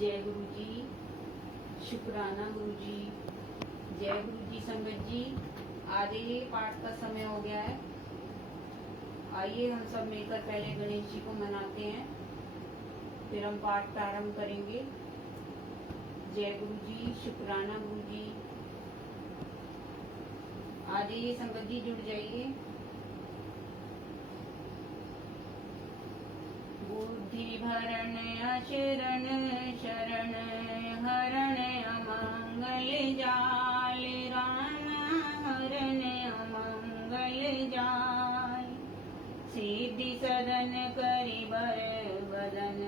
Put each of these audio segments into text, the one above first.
जय गुरु जी, शुक्राना गुरु जी। जय गुरु जी। संगत जी, आधे पाठ का समय हो गया है। आइए हम सब मिलकर पहले गणेश जी को मनाते हैं, फिर हम पाठ प्रारंभ करेंगे। जय गुरु जी, शुक्राना गुरु जी। आ जाइए संगत जी, जुड़ जाइए। बुद्धि भरण अशरण शरण हरण अमंगल जाल राम हरण अमंगल जाल। सिद्धि सदन करि बर बदन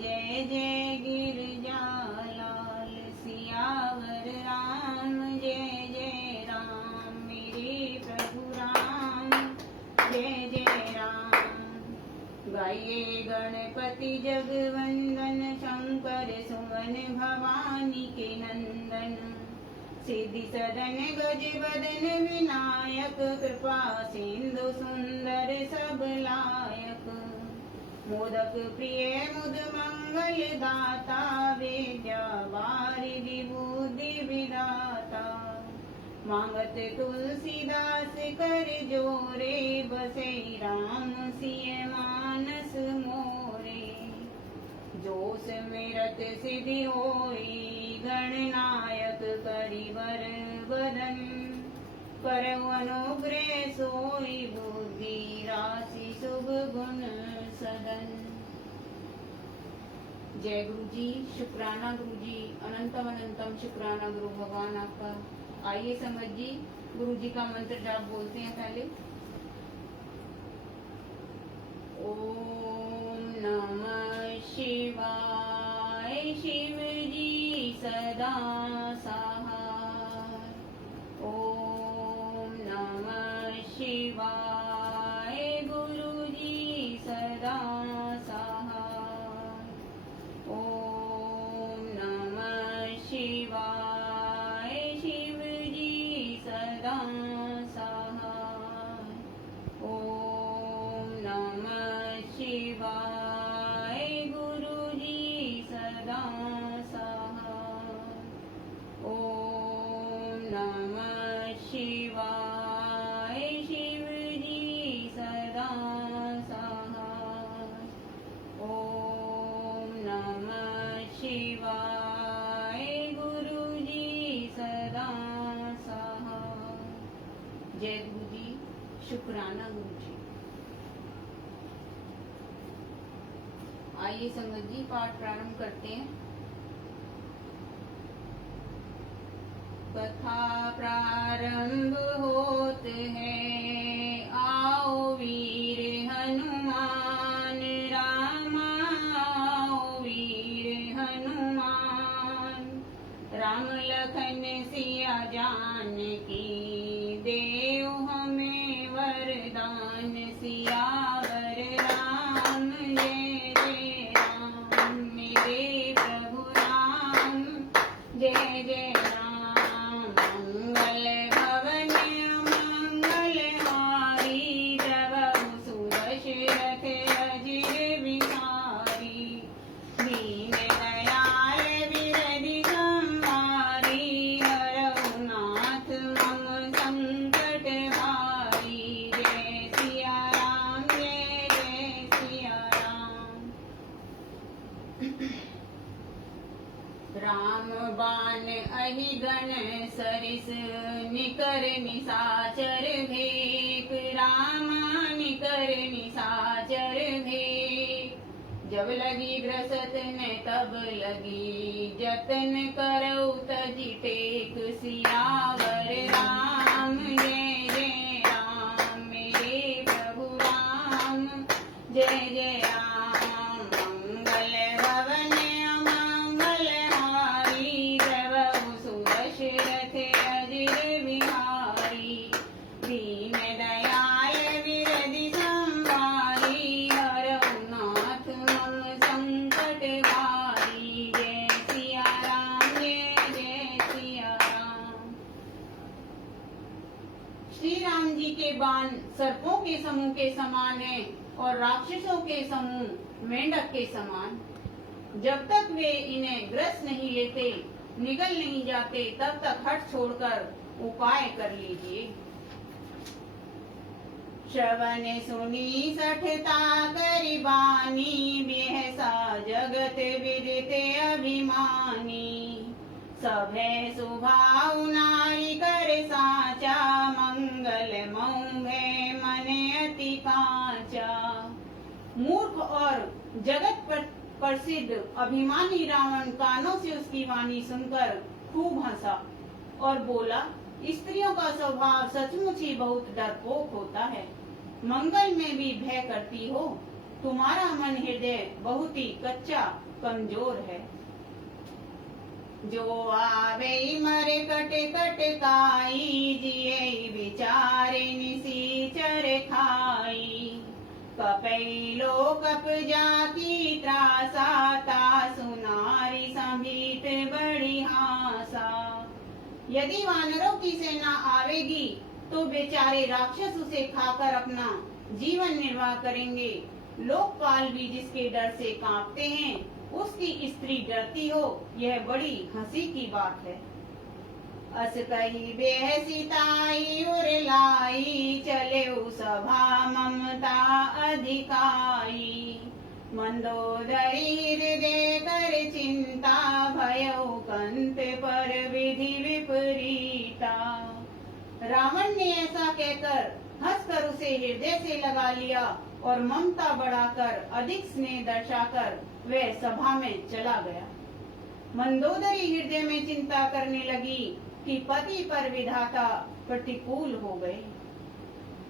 जय जय गिरजालाल। सियावर राम जय जय राम, मेरे प्रभु राम जय जय राम। गाइए गणपति जगवंदन, शंकर सुमन भवानी के नंदन। सिद्धि सदन गज बदन विनायक, कृपा सिंधु सुंदर सब लायक। मोदक प्रिय मुद मंगल दाता, विद्या वारिधि बुद्धि विधाता। मांगत तुलसीदास कर जोरे, बसे राम सिय मानस मोरे। जोस मेरत सिद्धि होई, गणनायक करिबर बदन। करौ अनुग्रह सोई, बुद्धि राशि शुभ गुण सदन। जय गुरु जी, शुक्राना गुरु जी। अनंतम अनंतम शुक्राना गुरु भगवान आपका। आइए संगत जी, गुरु जी का मंत्र जाप बोलते हैं पहले। ओम नमः शिवाय, शिव जी सदा सहाय। ओम नमः शिवाय, गुरु जी सदा सहाय। ओम नमः शिवाय, शिव जी सदा सहाय। ओम नमः शिवाय, गुरु जी सदा सहाय। ओम नमः शिवाय, शिव जी सदा सहाय। ओम नमः शिवाय, गुरु जी सदा सहाय। जय गुरु जी, शुक्राना गुरु जी। आइए संगत जी, पाठ प्रारंभ करते हैं। कथा प्रारंभ होत है, आओ वीर हनुमान रामा, आओ वीर हनुमान। राम लखन सिया जानकी, देव हमें वरदान। सियावर राम जय जय राम, मेरे प्रभु राम जय जय राम। मंगल भवन मंगल हारी, द्रवहु सुदशरथ अजिर बिहारी। दीन दयाल विरधि संहारी, हरहु नाथ मम संकट हारी। जय सिया राम जय जय सिया राम। राम बाण अहि गण सरिस, निकर निसाचर भेक। रामा निकर निसाचर भेक। जब लगी ग्रसत न तब लगी, जतन करौ तजि टेक। सियावर राम जय जय राम, मेरे प्रभु राम जय जय राम। मंगल भवन अमंगल हारी, द्रवहु सुदशरथ अजिर बिहारी। दीन दयाल विरधि संहारी, हरहु नाथ मम संकट हारी। जय सिया राम जय जय सिया राम। श्री राम जी के बाण सर्पों के समूह के समान है और राक्षसों के समूह मेंढक के समान। जब तक वे इन्हें ग्रस नहीं लेते, निगल नहीं जाते, तब तक हट छोड़कर उपाय कर लीजिए। श्रवण सुनी सठता करि बानी, बेहसा जगत विदिते अभिमानी। सभे सुभाव नारी कर साचा, मंगल मौघे मने अति कांचा। मूर्ख और जगत प्रसिद्ध अभिमानी रावण कानों से उसकी वाणी सुनकर खूब हंसा और बोला, स्त्रियों का स्वभाव सचमुच ही बहुत डरपोक होता है, मंगल में भी भय करती हो। तुम्हारा मन हृदय बहुत ही कच्चा कमजोर है। जो आवे मरे कट कट काई, जिये विचारे निसीचर खाई। कपैलो कप जाकी त्रासा, तासु नारी संभीत बड़ी हासा। यदि वानरों की सेना आवेगी तो बेचारे राक्षस उसे खाकर अपना जीवन निर्वाह करेंगे। लोकपाल भी जिसके डर से कांपते हैं, उसकी स्त्री डरती हो, यह बड़ी हंसी की बात है। अस कही बेहसिताई उर लाई, चले सभा ममता अधिकाई। मंदोदरी हृदय कर चिंता, भयउ कंत पर विधि विपरीता। रावण ने ऐसा कहकर हंसकर उसे हृदय से लगा लिया और ममता बढ़ाकर अधिक स्नेह दर्शाकर वह सभा में चला गया। मंदोदरी हृदय में चिंता करने लगी कि पति पर विधाता प्रतिकूल हो गए।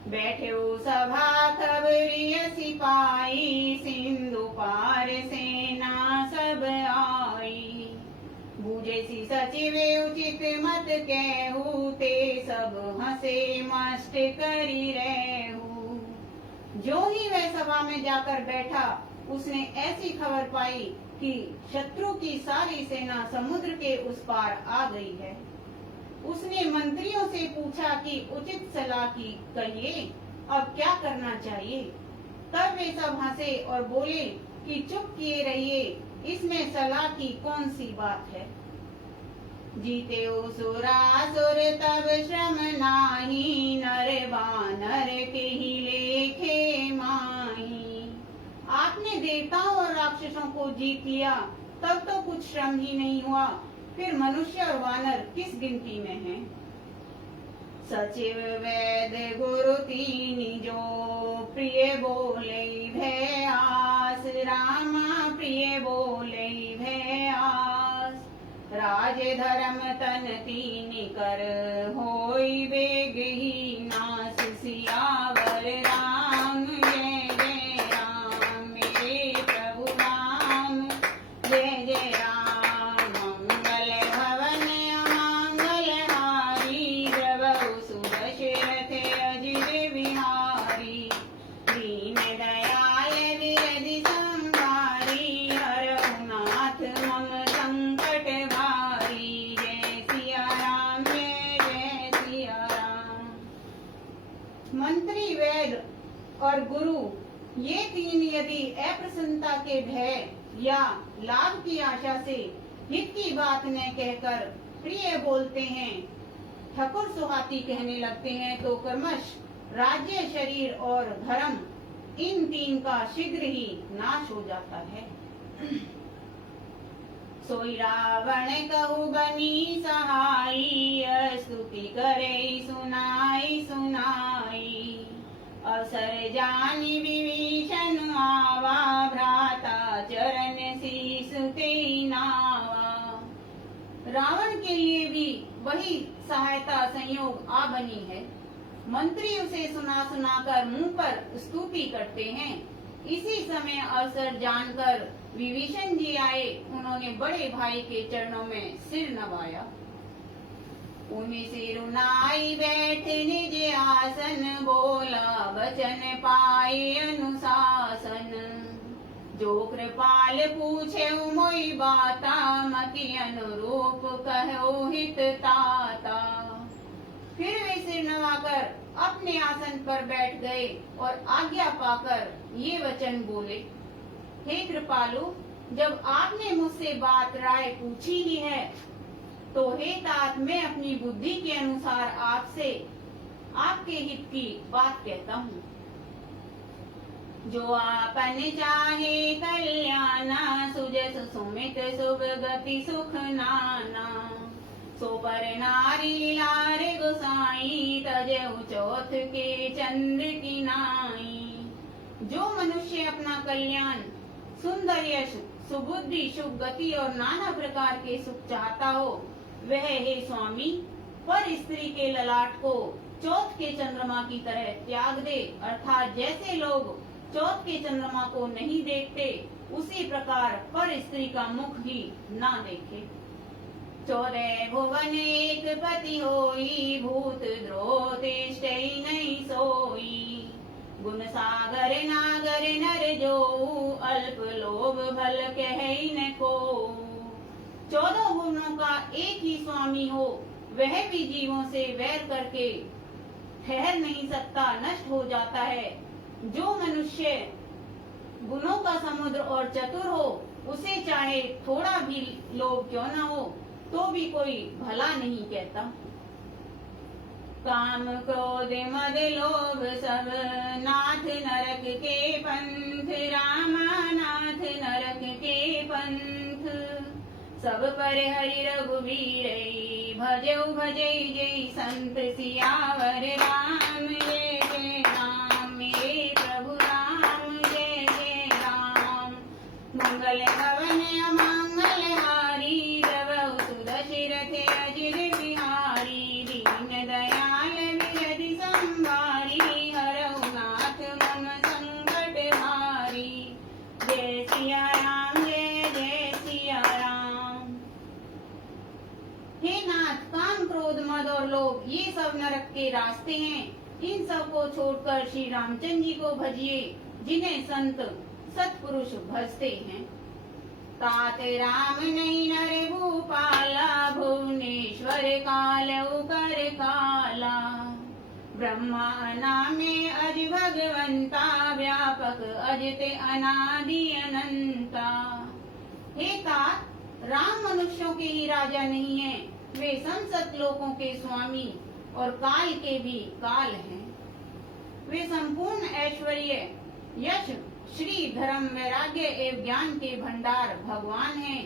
बैठे सभा खबरिय सिपाही, सिंधु पार सेना सब आई। बूझे सी सचिव उचित मत कहू, ते सब हंसे मस्त करी रहू। जो ही वह सभा में जाकर बैठा, उसने ऐसी खबर पाई कि शत्रु की सारी सेना समुद्र के उस पार आ गई है। उसने मंत्रियों से पूछा कि उचित सलाह की कहिए, अब क्या करना चाहिए। तब वे सब हंसे और बोले कि चुप किए रहिए, इसमें सलाह की कौन सी बात है। जीते सुरासुर तब श्रम नाही, नर बानर के ही लेखे माही। आपने देवताओं और राक्षसों को जीत लिया, तब तो कुछ श्रम ही नहीं हुआ, फिर मनुष्य और वानर किस गिनती में हैं। सचिव वैद गुरु तीनी जो, प्रिय बोले भय आस। रामा प्रिय बोले भय आस। राज धर्म तन तीनी कर, होई बेग ही नास। सियावर राम जय जय राम, मेरे प्रभु राम जय जय राम। मंत्री, वैद और गुरु, ये तीन यदि अप्रसन्नता के भय या लाभ की आशा से हित की बात न कहकर प्रिय बोलते हैं, ठकुर सुहाती कहने लगते हैं, तो क्रमश राज्य, शरीर और धर्म, इन तीन का शीघ्र ही नाश हो जाता है। सोई रावण कहु बनी सहाई, स्तुति करे सुनाई सुनाई। अवसर जानी विभीषण आवा, भ्राता चरण शीस ते नावा। रावण के लिए भी वही सहायता संयोग आ बनी है। मंत्री उसे सुना सुनाकर मुंह पर स्तुति करते हैं। इसी समय अवसर जानकर विभीषण जी आए, उन्होंने बड़े भाई के चरणों में सिर नवाया। उन्हीं सिर नाई बैठे निज आसन, बोला वचन पाए अनुशासन। जो कृपाल पूछे मोई बाता, मति अनुरूप कहो हित ताता। फिर वे सिर नवाकर अपने आसन पर बैठ गए और आज्ञा पाकर ये वचन बोले, हे कृपालु, जब आपने मुझसे बात राय पूछी ही है, तो हे तात, मैं अपनी बुद्धि के अनुसार आपसे आपके हित की बात कहता हूँ। जो आपन चाहे कल्याणा, सुजस सुमित शुभ गति सुख नाना। सो पर नारी लार गोसाई, तजहु चौथ के चंद्र की नाई। जो मनुष्य अपना कल्याण, सुंदर यश, सुबुद्धि, शुभ गति और नाना प्रकार के सुख चाहता हो, वह हे स्वामी पर स्त्री के ललाट को चौथ के चंद्रमा की तरह त्याग दे। अर्थात जैसे लोग चौथ के चंद्रमा को नहीं देखते, उसी प्रकार पर स्त्री का मुख ही ना देखे। 14 भुवन एक पति होई, भूत द्रोह तिष्ठई नहीं सोई। गुण सागर नागर नर जो, अल्प लोभ भल कहई न को। 14 भुवनों का एक ही स्वामी हो, वह भी जीवों से वैर करके ठहर नहीं सकता, नष्ट हो जाता है। जो मनुष्य गुणों का समुद्र और चतुर हो, उसे चाहे थोड़ा भी लोभ क्यों न हो, तो भी कोई भला नहीं कहता। काम क्रोध मद लोभ सब, नाथ नरक के पंथ। रामा नाथ नरक के पंथ। सब पर हरि रघुवीर, भजौ भजै जय संत सियावर। राम जय जय राम, मेरे प्रभु राम जय जय राम। मंगल भवन अमंगल हारी, रवौ सुदशरथ अजिर बिहारी। दीन दयाल विरधि संभारी, हरौ नाथ मम संकट हारी। जय सिया राम जय जय सिया राम। हे नाथ, काम क्रोध मद और लोभ ये सब नरक के रास्ते हैं। इन सब को छोड़कर श्री रामचंद्र जी को भजिए, जिन्हें संत सत्पुरुष भजते हैं। तात राम नहीं नर भूपाला, भुवनेश्वर कालऊ कर काला। ब्रह्मा नामे अज भगवंता, व्यापक अजित अनादि अनंता। हे तात, राम मनुष्यों के ही राजा नहीं है, वे संसत लोकों के स्वामी और काल के भी काल हैं। वे संपूर्ण ऐश्वर्य, यश, श्री, धर्म, वैराग्य एवं ज्ञान के भंडार भगवान हैं।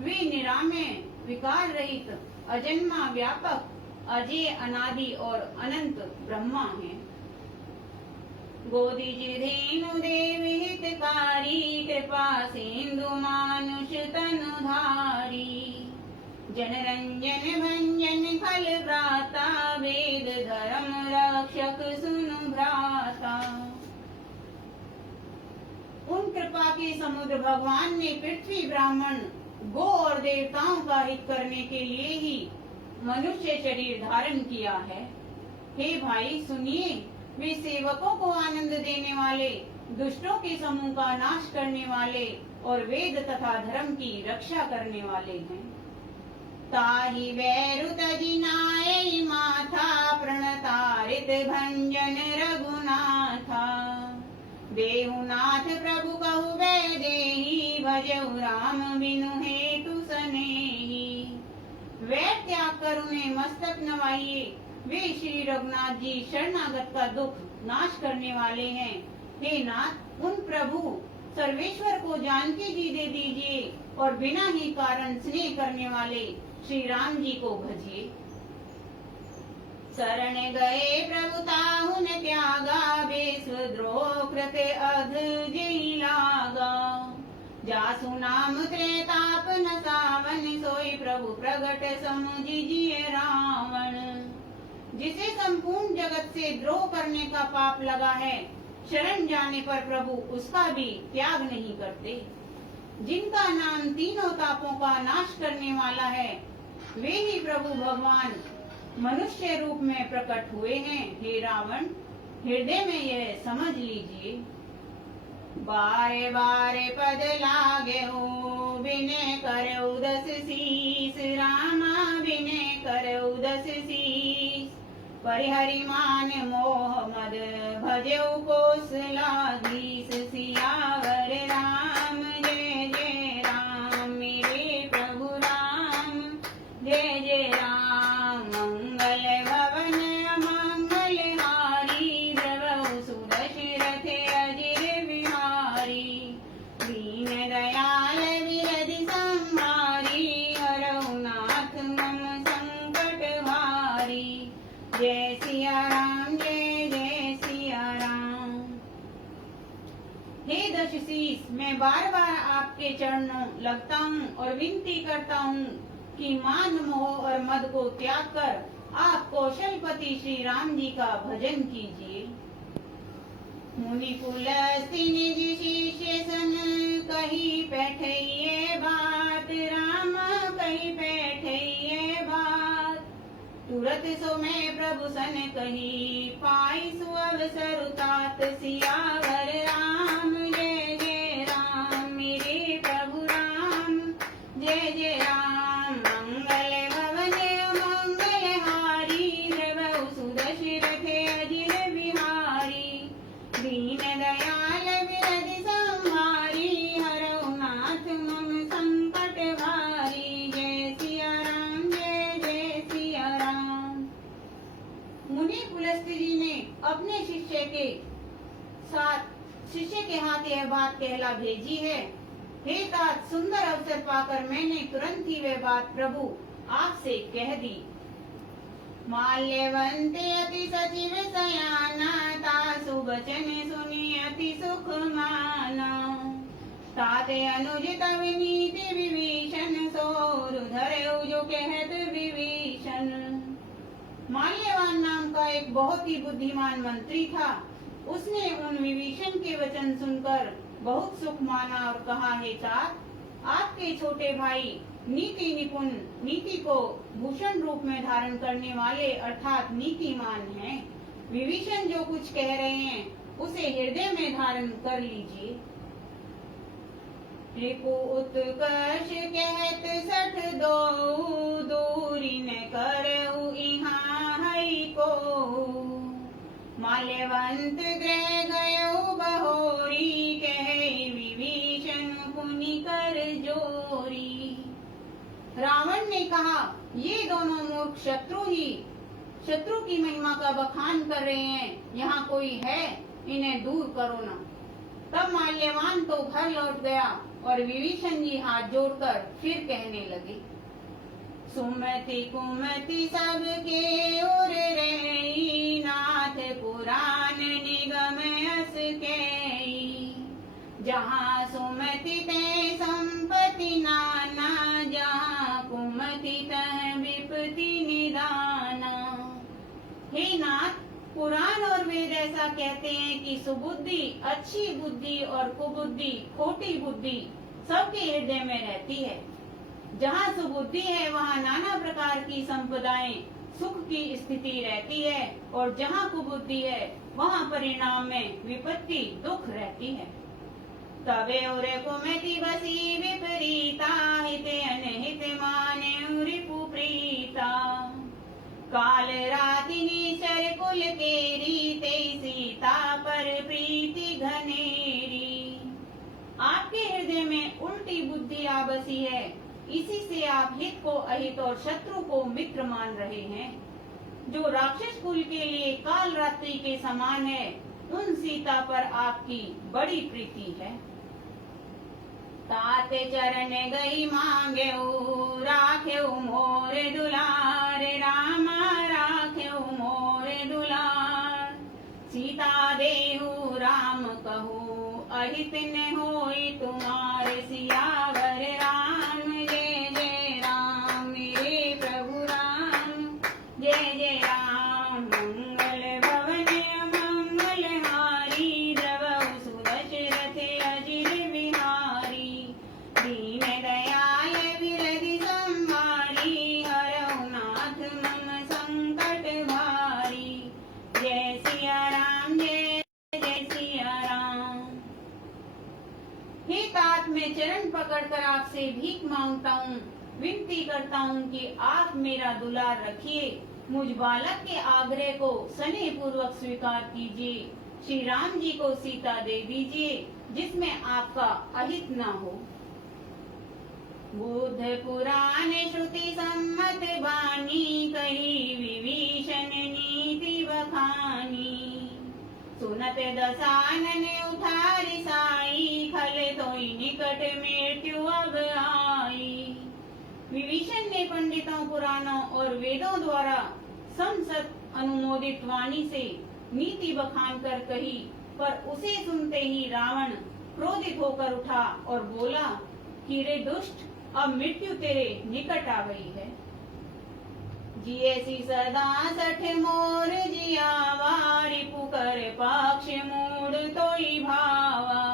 वे निरामय, विकार रहित, अजन्मा, व्यापक, अजय, अनादि और अनंत ब्रह्मा हैं। गोदिज धेनु देव हितकारी, कृपा सिंधु मानुष तनुधारी। जनरंजन भंजन खल भ्राता, वेद धर्म रक्षक सुनु भ्राता। उन कृपा के समुद्र भगवान ने पृथ्वी, ब्राह्मण, गो और देवताओं का हित करने के लिए ही मनुष्य शरीर धारण किया है। हे भाई सुनिए, वे सेवकों को आनंद देने वाले, दुष्टों के समूह का नाश करने वाले और वेद तथा धर्म की रक्षा करने वाले हैं। ताहि बैरु तजि नाय माथा, प्रणतारित भंजन रघुनाथा। देहुनाथ प्रभु कहु वै देहि, भजऊ राम बिनु हेतु सनेहि। वैर त्याग कर उन्हें मस्तक नवाइए, वे श्री रघुनाथ जी शरणागत का दुख नाश करने वाले हैं। हे नाथ, उन प्रभु सर्वेश्वर को जानकी जी दे दीजिए और बिना ही कारण स्नेह करने वाले श्री राम जी को भजिए। शरण गए प्रभु ताहु न त्यागा, विश्वद्रोह कृत अध जहि लागा। जासु नाम त्रेताप न सावन, सोई प्रभु प्रगट समुझिए रावण। जिसे संपूर्ण जगत से द्रोह करने का पाप लगा है, शरण जाने पर प्रभु उसका भी त्याग नहीं करते। जिनका नाम तीनों तापों का नाश करने वाला है, वे ही प्रभु भगवान मनुष्य रूप में प्रकट हुए हैं। हे रावण, हृदय में यह समझ लीजिए। बारे बारे पद लागे हो, विनय करऊ 10 शीस। रामा विनय करऊ 10 शीस। परिहरि मान मोह मद, भजऊ कौशलाधीश। सियावर राम जय जय राम। मैं बार बार आपके चरणों लगता हूँ और विनती करता हूँ कि मान मोह और मद को त्याग कर आप कौशलपति श्री राम जी का भजन कीजिए। मुनि पुलस्त्य निज शिष्य सन कही बैठिए बात, राम कही बैठिए बात। तुरत सो मैं प्रभु सन कही, पाई सुअवसर तात सियावर राम। जय जय राम मेरे प्रभु राम, जय जय राम। मंगल भवन मंगल हारी, द्रवहु सुदशरथ अजिर बिहारी। दीन दयाल विरधि संहारी, हरौ नाथ मम संकट भारी। जय सिया राम, जय जय सिया राम। मुनि पुलस्त्य जी ने अपने शिष्य के हाथ यह बात कहला भेजी है। हे तात, सुंदर अवसर पाकर मैंने तुरंत ही वह बात प्रभु आपसे कह दी। माल्यवंत अति सचिव सयाना, तासु बचन सुनि अति सुख माना। ताते अनुज तव नीति विभीषण, सोरु धरऊ जो कहत विभीषण। माल्यवान नाम का एक बहुत ही बुद्धिमान मंत्री था। उसने उन विभीषण के वचन सुनकर बहुत सुख माना और कहा, हे तात, आपके छोटे भाई नीति निपुण, नीति को भूषण रूप में धारण करने वाले अर्थात नीतिमान हैं। विभीषण जो कुछ कह रहे हैं उसे हृदय में धारण कर लीजिए। रिपु उत्कर्ष कहत सठ दो, दूरी न करऊ इहाँ हई को। माल्यवंत गृह गयो बहोरी, कहे विभीषण पुनि कर जोरी। रावण ने कहा, ये दोनों मूर्ख शत्रु की महिमा का बखान कर रहे हैं। यहाँ कोई है, इन्हें दूर करो ना। तब माल्यवान तो घर लौट गया और विभीषण जी हाथ जोड़कर फिर कहने लगे, सुमति कुमति सबके उर रही, नाथ पुराण निगम अस कई। जहाँ सुमति ते संपत्ति नाना, जहाँ कुमति तह विपत्ति निदाना। हे नाथ, पुराण और वेद ऐसा कहते हैं कि सुबुद्धि अच्छी बुद्धि और कुबुद्धि खोटी बुद्धि सबके हृदय में रहती है। जहाँ सुबुद्धि है वहाँ नाना प्रकार की संपदाएं सुख की स्थिति रहती है, और जहाँ कुबुद्धि है वहाँ परिणाम में विपत्ति दुख रहती है। तबे और कुमति बसी विपरीता, हित अनहित माने रिपु प्रीता। काल राति निचर कुल केरी, ते सीता पर प्रीति घनेरी। आपके हृदय में उल्टी बुद्धि आ बसी है, इसी से आप हित को अहित और शत्रु को मित्र मान रहे हैं। जो राक्षस कुल के लिए काल रात्रि के समान है, उन सीता पर आपकी बड़ी प्रीति है। ताते चरण गई मांगेऊ, राखेऊ मोर दुलार, रामा राखेऊ मोर दुलार। सीता देहु राम कहू, अहित न होई तुम्हारे सियावर राम। जय जय राम मेरे प्रभु राम, जय जय राम। मंगल भवन मंगल हारी, द्रवहु सुदशरथ अजिर बिहारी। दीन दयाल विरधि संहारी, हरौ नाथ मम संकट भारी। जय सिया राम, जय जय सिया राम। हे तात, मैं चरण पकड़कर आपसे भीख मांगता हूँ, विनती करता हूँ कि आप मेरा दुलार रखिए। मुझ बालक के आग्रह को स्नेह पूर्वक स्वीकार कीजिए। श्री राम जी को सीता दे दीजिए, जिसमें आपका अहित न हो। बुद्ध पुराण श्रुति सम्मत बानी, कही विभीषण नीति बखानी। सुनत दसानन उठारि साई, खल तोई निकट मृत्यु अब आई। विभीषण ने पंडितों, पुराणों और वेदों द्वारा संसद अनुमोदित वाणी से नीति बखान कर कही, पर उसे सुनते ही रावण क्रोधित होकर उठा और बोला कि रे दुष्ट, अब मृत्यु तेरे निकट आ गई है। जियेसी सदा सठ मोर जियावा, रिपु कर पक्ष मूड तोई भावा।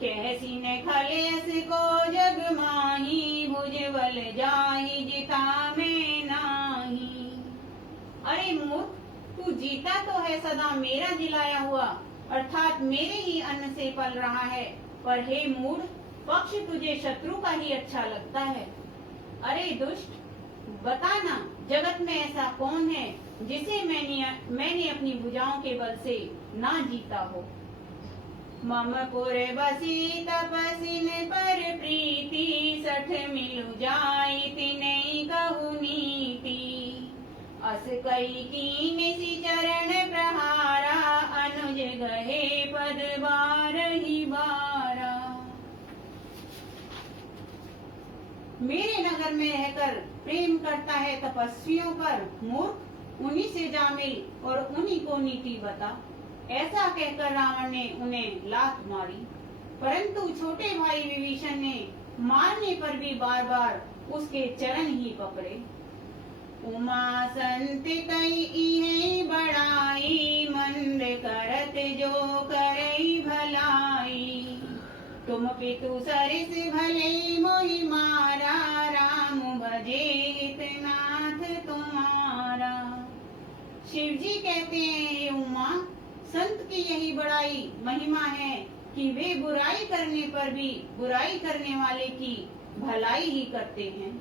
कैसी ने खलेस को जग माही, भुजबल जाही जिता में नाही। अरे मूर्ख, तू जीता तो है सदा मेरा जिलाया हुआ, अर्थात मेरे ही अन्न से पल रहा है, पर हे मूढ़, पक्ष तुझे शत्रु का ही अच्छा लगता है। अरे दुष्ट, बता ना, जगत में ऐसा कौन है जिसे मैंने अपनी भुजाओं के बल से ना जीता हो। मम पुर बसी तपसिन पर प्रीति, सठ मिलु जाई तिनई कहु नीति। अस कई कीन सी चरण प्रहारा, अनुज गहे पद बारहि बारा। मेरे नगर में रहकर प्रेम करता है तपस्वियों पर, मूर्ख, उन्हीं से जा मिल और उन्हीं को नीति बता। ऐसा कहकर रावण ने उन्हें लात मारी, परंतु छोटे भाई विभीषण ने मारने पर भी बार बार उसके चरण ही पकड़े। उमा संत कई बड़ाई, मंद करत जो करई भलाई। तुम पितु सरिस भले मोहि मारा, राम भजे हितनाथ तुम्हारा। शिव जी कहते हैं, उमा, संत की यही बड़ाई महिमा है कि वे बुराई करने पर भी बुराई करने वाले की भलाई ही करते हैं।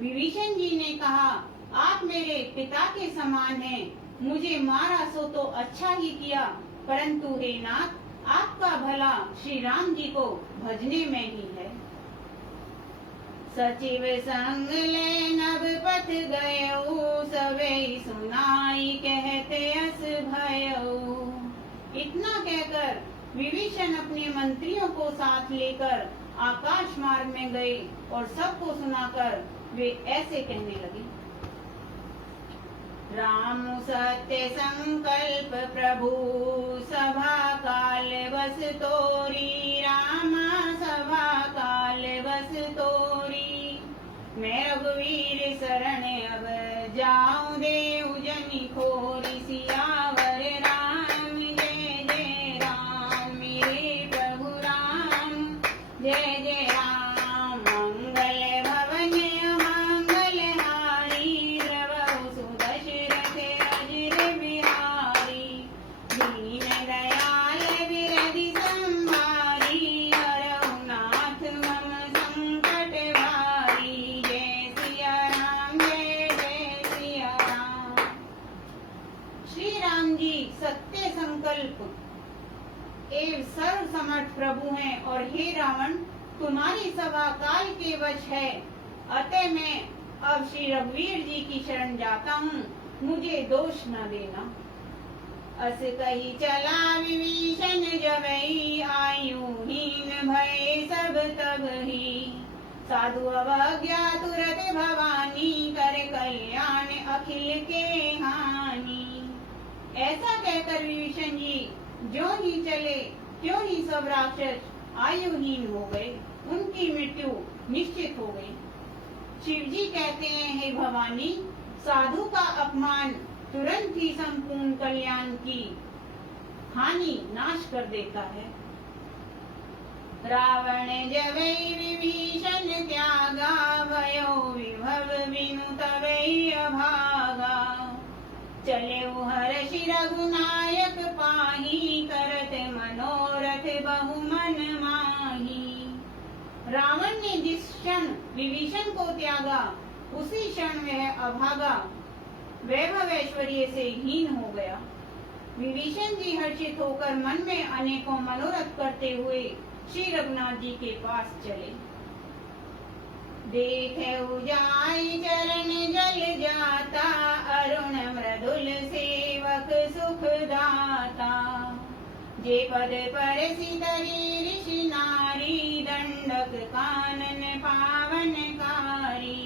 विभीषण जी ने कहा, आप मेरे पिता के समान हैं, मुझे मारा सो तो अच्छा ही किया, परंतु हे नाथ, आपका भला श्री राम जी को भजने में ही है। सचिव संग ले नभ पथ गयऊ, सवे सुनाई कहते अस भयऊ। इतना कहकर विभीषण अपने मंत्रियों को साथ लेकर आकाश मार्ग में गए और सबको सुनाकर वे ऐसे कहने लगे। राम सत्य संकल्प प्रभु, सभा काल बस तोरी। रामा सभा काल बस तोरी। मैं रघुवीर शरण अब जाऊं, देव जनि खोरी। सियावर राम जय जय राम, मेरे प्रभु राम जय जय राम। मंगल भवन मंगल हारी, द्रवहु सुदशरथ अजिर बिहारी। दीन दयाल विरधि संभारी, हरहु नाथ मम संकट भारी। जय सिया राम जय जय सिया राम। श्री राम जी सत्य संकल्प एवं सर्व समर्थ प्रभु हैं, और हे रावण, तुम्हारी सभा काल के वश है, अतः मैं अब श्री रघुवीर जी की शरण जाता हूँ, मुझे दोष न देना। अस कही चला विभीषण जबहि, आयुहीन भय सब तबहि। साधु अवज्ञा तुरत भवानी, कर कल्याण अखिल के हानि। ऐसा कहकर विभीषण जी जो ही चले क्यों ही सब राक्षस आयुहीन हो गए, उनकी मृत्यु निश्चित हो गई। शिव जी कहते हैं, हे भवानी, साधु का अपमान तुरंत ही संपूर्ण कल्याण की हानि नाश कर देता है। रावण जबै विभीषण त्यागा, भयो विभव बिनु तबै अभागा। चले हर्षि रघुनायक पाही, करत मनोरथ बहु मन माही। रावण ने जिस क्षण विभीषण को त्यागा, उसी क्षण वह अभागा वैभव ऐश्वर्य से हीन हो गया। विभीषण जी हर्षित होकर मन में अनेकों मनोरथ करते हुए श्री रघुनाथ जी के पास चले। देखे उजाई चरण जल जाता, अरुण मृदुल सेवक सुख दाता। जे पद पर सितरी ऋषि नारी, दंडक कानन पावनकारी।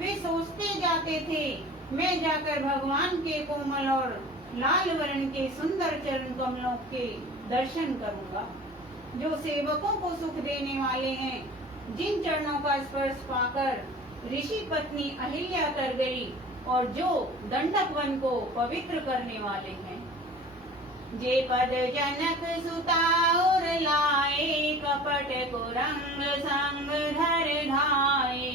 वे सोचते जाते थे, मैं जाकर भगवान के कोमल और लाल वर्ण के सुंदर चरण कमलों के दर्शन करूंगा। जो सेवकों को सुख देने वाले हैं, जिन चरणों का स्पर्श पाकर ऋषि पत्नी अहिल्या तर गई और जो दंडक वन को पवित्र करने वाले हैं। जे पद जनक सुता और लाए, कपट को रंग संग धर धाये।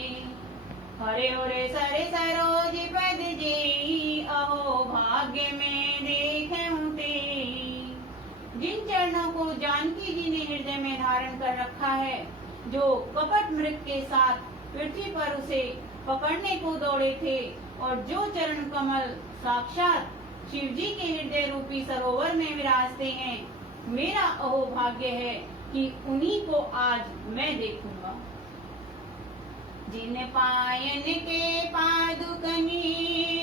हरे हरे सरे सरोज पद जेई, अहो भाग्य में देखूं तेई। जिन चरणों को जानकी जी ने हृदय में धारण कर रखा है, जो कपट मृग के साथ पृथ्वी पर उसे पकड़ने को दौड़े थे और जो चरण कमल साक्षात शिव जी के हृदय रूपी सरोवर में विराजते हैं, मेरा अहोभाग्य है कि उन्हीं को आज मैं देखूंगा। जिन पायन के पादुकनी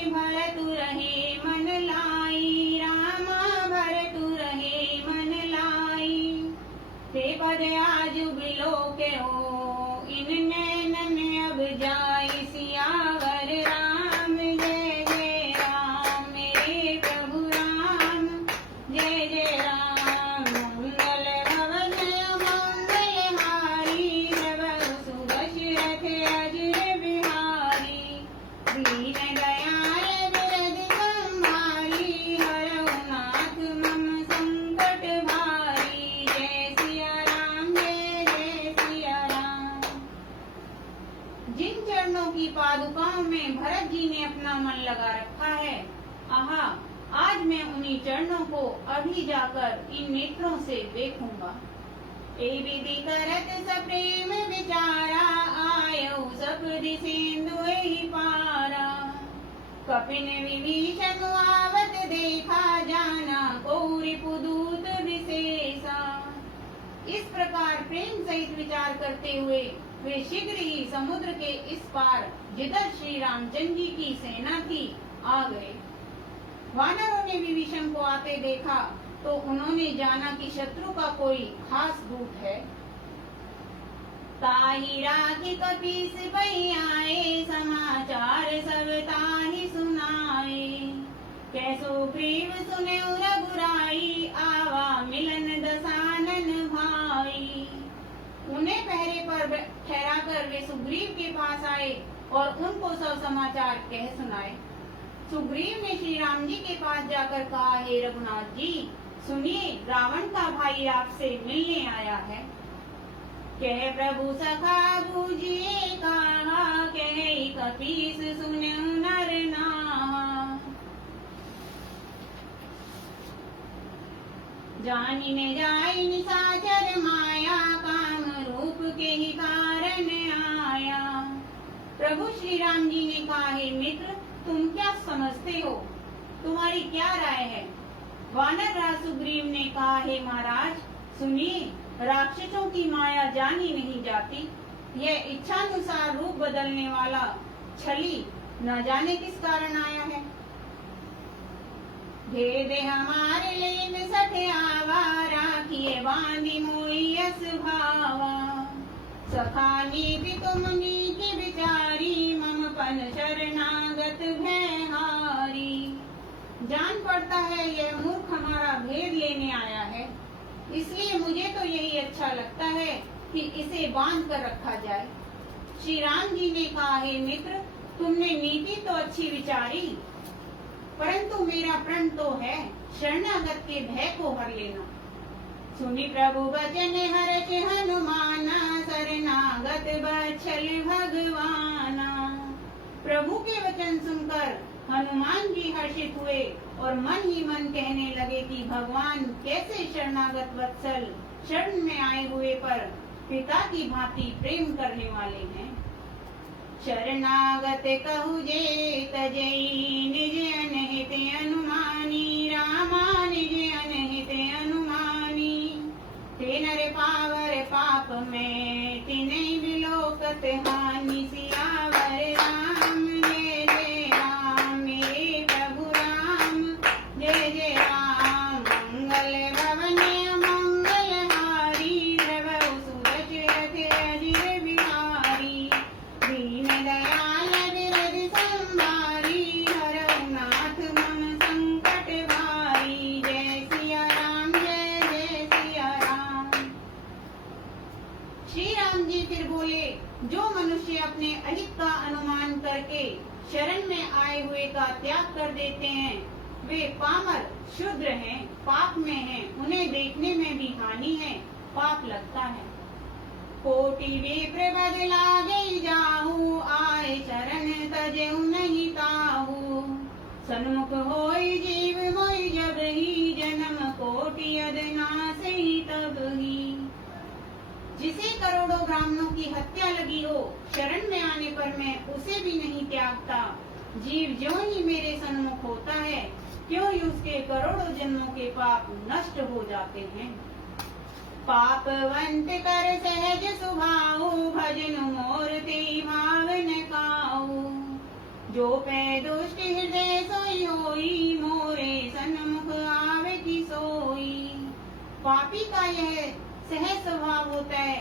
भरतु रहे मन लाई, रामा भरतु रहे मन लाई। ते पद आज बिलो के हो, इन नैनन अब जाय सियावर राम। जय जय राम मेरे प्रभु राम, जय जय राम। मंगल भवन मंगल हारी, प्रभु सुदशरथ अजर बिहारी। दीन दयाल बिरद संभारी, हरऊ नाथ मम संकट भारी। जय सिया राम जय जय सिया राम। जिन चरणों की पादुकाओं में भरत जी ने अपना मन लगा रखा है, आहा आज मैं उन्हीं चरणों को अभी जाकर इन नेत्रों से देखूंगा। ए विधि करत सप्रेम विचारा, आयऊ सपदि सिंधु एहि पारा। कपिन विभीषण आवत देखा, जाना कौरि पुदूत विशेषा। इस प्रकार प्रेम सहित विचार करते हुए वे शीघ्र ही समुद्र के इस पार, जिधर श्री रामचंद्र जी की सेना थी, आ गए। वानरों ने विभीषण को आते देखा तो उन्होंने जाना कि शत्रु का कोई खास दूत है। ताहि राखी कपीस भई आए, समाचार सब ताहि सुनाए। कैसो ग्रीव सुने रघुराई, आवा मिलन दसानन भाई। उन्हें पहरे पर ठहराकर वे सुग्रीव के पास आए और उनको सब समाचार कह सुनाए। सुग्रीव ने श्री राम जी के पास जाकर कहा, हे रघुनाथ जी सुनिए, रावण का भाई आपसे मिलने आया है। कह प्रभु सखा बूझिए कहा, कहे कपीस सुने नर नाहा। जानी ने जाई निशाचर माया, काम रूप के ही कारण आया। प्रभु श्री राम जी ने कहा, हे मित्र तुम क्या समझते हो, तुम्हारी क्या राय है। वानर राज सुग्रीव ने कहा, हे महाराज सुनिए, राक्षसों की माया जानी नहीं जाती। यह इच्छानुसार रूप बदलने वाला छली न जाने किस कारण आया है। भेद हमारे लेन सठे आवा, राखिए बांधी मोई यस भावा। सखा नीति तुम नीति विचारी, मम पन शरणागत भयहारी। जान पड़ता है यह मूर्ख हमारा भेद लेने आया है, इसलिए मुझे तो यही अच्छा लगता है कि इसे बांध कर रखा जाए। श्री राम जी ने कहा, हे मित्र तुमने नीति तो अच्छी विचारी, परंतु मेरा प्रण तो है शरणागत के भय को हर लेना। सुनि प्रभु वचन हर्ष हनुमाना, शरणागत बछल भगवाना। प्रभु के वचन सुनकर हनुमान जी हर्षित हुए और मन ही मन कहने लगे कि भगवान कैसे शरणागत वत्सल शरण में आए हुए पर पिता की भांति प्रेम करने वाले हैं। शरणागत कहु जे तजई, निज अनहित अनुमानी। रामा निज अनहित अनुमानी। ते नर पावर पाप में, तिनहि बिलोकत हानि। सियावर राम जय जय राम मेरे प्रभु राम, जय जय राम। मंगल भवन मंगल हारी, प्रभु सुदशरथ अजर बिहारी। दीन दयाल बिरद संभारी, हरऊ नाथ मम संकट भारी। जय सिया राम जय जय सिया राम। शरण में आए हुए का त्याग कर देते हैं। वे पामर शूद्र हैं, पाप में हैं, उन्हें देखने में भी हानि है, पाप लगता है। कोटि विप्र बदला गई जाहू, आए शरण तजेऊ नहीं ताहू। सन्मुख होई जीव मोई जब ही, जन्म कोटि अदनास ही तब ही। जिसे करोड़ों ब्राह्मणों की हत्या लगी हो, शरण में आने पर मैं उसे भी नहीं त्यागता। जीव ज्यों ही मेरे सन्मुख होता है, क्यों ही उसके करोड़ों जन्मों के पाप नष्ट हो जाते हैं। पापवंत कर सहज सुभाऊ, भजन मोर ते भावन काऊ। जो पै दुष्ट हृदय सोई होई, मोरे सन्मुख आवे की सोई। पापी का यह सहज स्वभाव होता है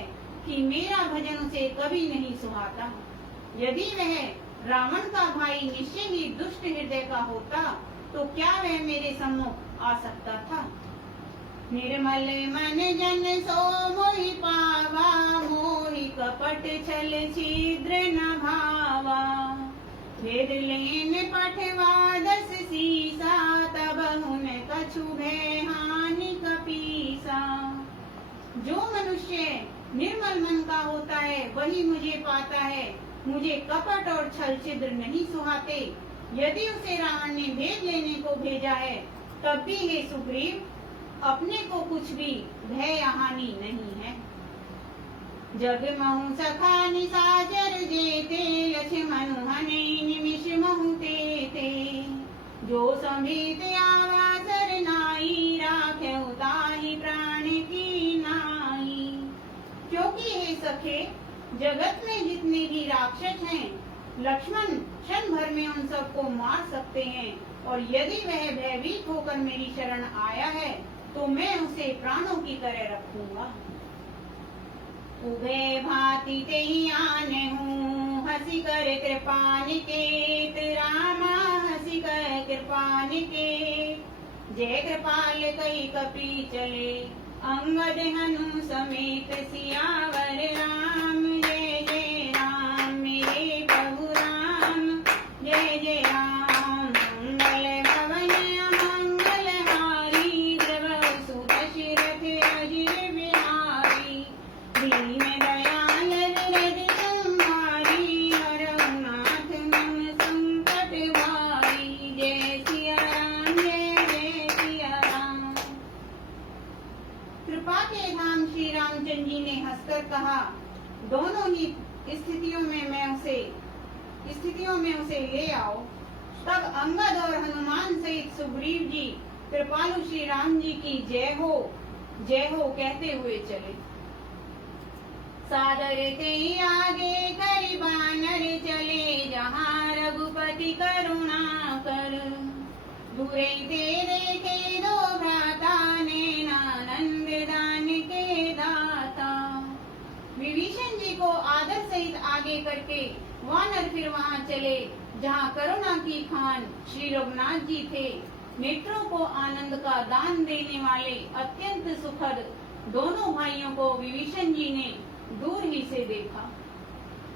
कि मेरा भजन उसे कभी नहीं सुहाता। यदि वह रावण का भाई निश्चय ही दुष्ट हृदय का होता, तो क्या वह मेरे सम्मुख आ सकता था। निर्मल मन जन सो मोहि पावा, मोहि कपट छल छिद्र न भावा। वेद लेन पठवा 10 सीसा, तब हुन कछु भय हानि कपीसा। जो मनुष्य निर्मल मन का होता है, वही मुझे पाता है। मुझे कपट और छल छिद्र नहीं सुहाते। यदि उसे रावण ने भेद लेने को भेजा है, तब भी हे सुग्रीव, अपने को कुछ भी भय या हानि नहीं है। जग महु सखा निशाचर जेते, लक्ष्मण हने निमिष महु तेते। जो संभीत आवा सरनाई, राखे उताही प्राण की नाई। क्योंकि हे सखे, जगत में जितने भी राक्षस हैं, लक्ष्मण क्षण भर में उन सबको मार सकते हैं। और यदि वह भयभीत होकर मेरी शरण आया है, तो मैं उसे प्राणों की तरह रखूंगा। उभे भांति ते ही आने हूँ, हंसी कर कृपा निकेत। रामा हंसी कर कृपा निकेत। जय कृपाल कई कपि चले, अंगद हनु समेत। सियावर राम जय जय राम, मेरे प्रभु राम जय जय राम। मंगल भवन अमंगल हारी, द्रवहु सुत शिरथ अजिर बिहारी। दीन दयाल विरज संहारी, हरहु नाथ मम संकट भारी। जय सिया राम जय जय सिया राम। कृपा के धाम श्री रामचंद्र जी ने हंसकर कहा, दोनों ही स्थितियों में उसे ले आओ। तब अंगद और हनुमान सहित सुग्रीव जी कृपालु श्री राम जी की जय हो कहते हुए चले। सादर ते आगे करि बानर चले, जहाँ रघुपति करुणा कर। दूरे ते देखे दो भ्राता, नैनानंद दान के दाता। विभीषण जी को आदर सहित आगे करके वानर फिर वहाँ चले, जहाँ करुणा की खान श्री रघुनाथ जी थे। नेत्रों को आनंद का दान देने वाले अत्यंत सुखद दोनों भाइयों को विभीषण जी ने दूर ही से देखा।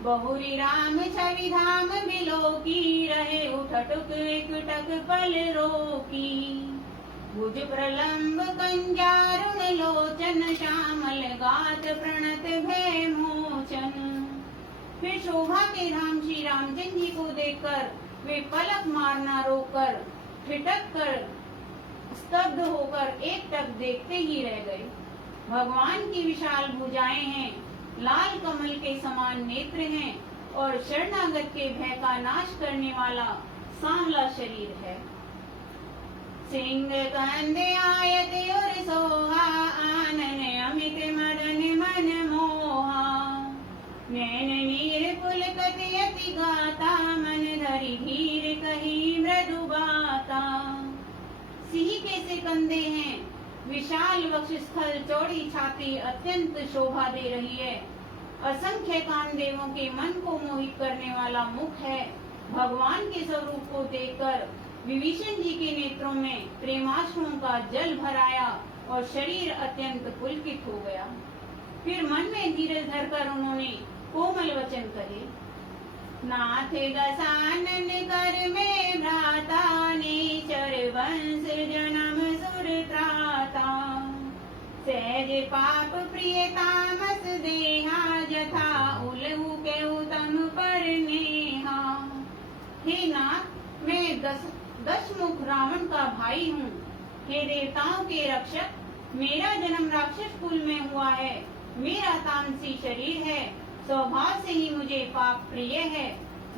बहुरी राम छवि धाम बिलोकी, रहे उठटुक एकटक पल रोकी। भुज प्रलंब कंजारुण लोचन, श्यामल गात प्रणत भय मोचन। फिर शोभा के धाम श्री रामचंद्र जी को देखकर वे पलक मारना रोककर ठिठक कर स्तब्ध होकर एक टक देखते ही रह गए। भगवान की विशाल भुजाएं हैं, लाल कमल के समान नेत्र हैं और शरणागत के भय का नाश करने वाला सांवला शरीर है। सिंह कंधे आयत और सोहा, आनन अमित मदन मन मोहा। नैन नीर पुलकत यति गाता, मन धरि धीर कही मृदु गाता। सिंह के से कंधे हैं, विशाल वक्षस्थल, चौड़ी छाती अत्यंत शोभा दे रही है। असंख्य कामदेवों के मन को मोहित करने वाला मुख है। भगवान के स्वरूप को देखकर विभीषण जी के नेत्रों में प्रेमाश्रुओं का जल भर आया और शरीर अत्यंत पुलकित हो गया। फिर मन में धीरज धरकर उन्होंने कोमल वचन कहे। नाथ दशानन कर में भ्राता, नेचर वंश जन्म सुर त्राता। सहज पाप प्रिय तामस देहा, जथा उलहु के उत्तम पर नेहा। हे नाथ, मैं दशमुख रावण का भाई हूँ। हे देवताओं के रक्षक, मेरा जन्म राक्षस कुल में हुआ है। मेरा तामसी शरीर है, स्वभाव से ही मुझे पाप प्रिय है।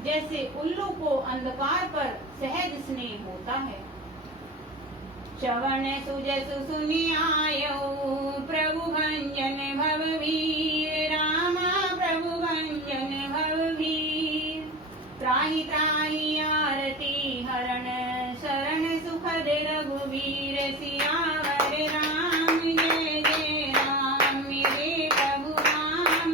जैसे उल्लू को अंधकार पर सहज स्नेह होता है। श्रवण सुजसु सुनि आयो, प्रभु भंजन भव वीर। रामा प्रभु भंजन भव वीर। त्राहि त्राहि आरती हरण, शरण सुखद रघुवीर। सियावर राम जय जय राम, मेरे प्रभु राम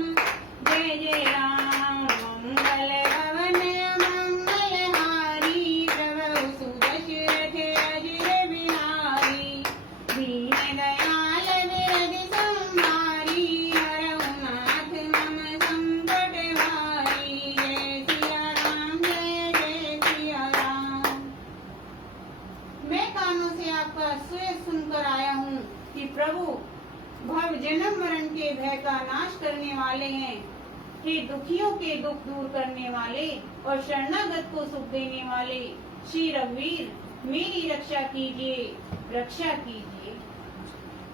जय जय राम। मंगल भवन मंगलहारी, प्रभु सुदशरथ अजर बिहारी। दीन दयाल विरधि संहारी, हरहु नाथ मम संकट हारी। जय सिया राम जय जय सिया राम। मैं कानों से आपका स्वयं सुनकर आया हूँ कि प्रभु भव जन्म मरण के भय का नाश करने वाले हैं। हे दुखियों के दुख दूर करने वाले और शरणागत को सुख देने वाले श्री रघुवीर, मेरी रक्षा कीजिए, रक्षा कीजिए।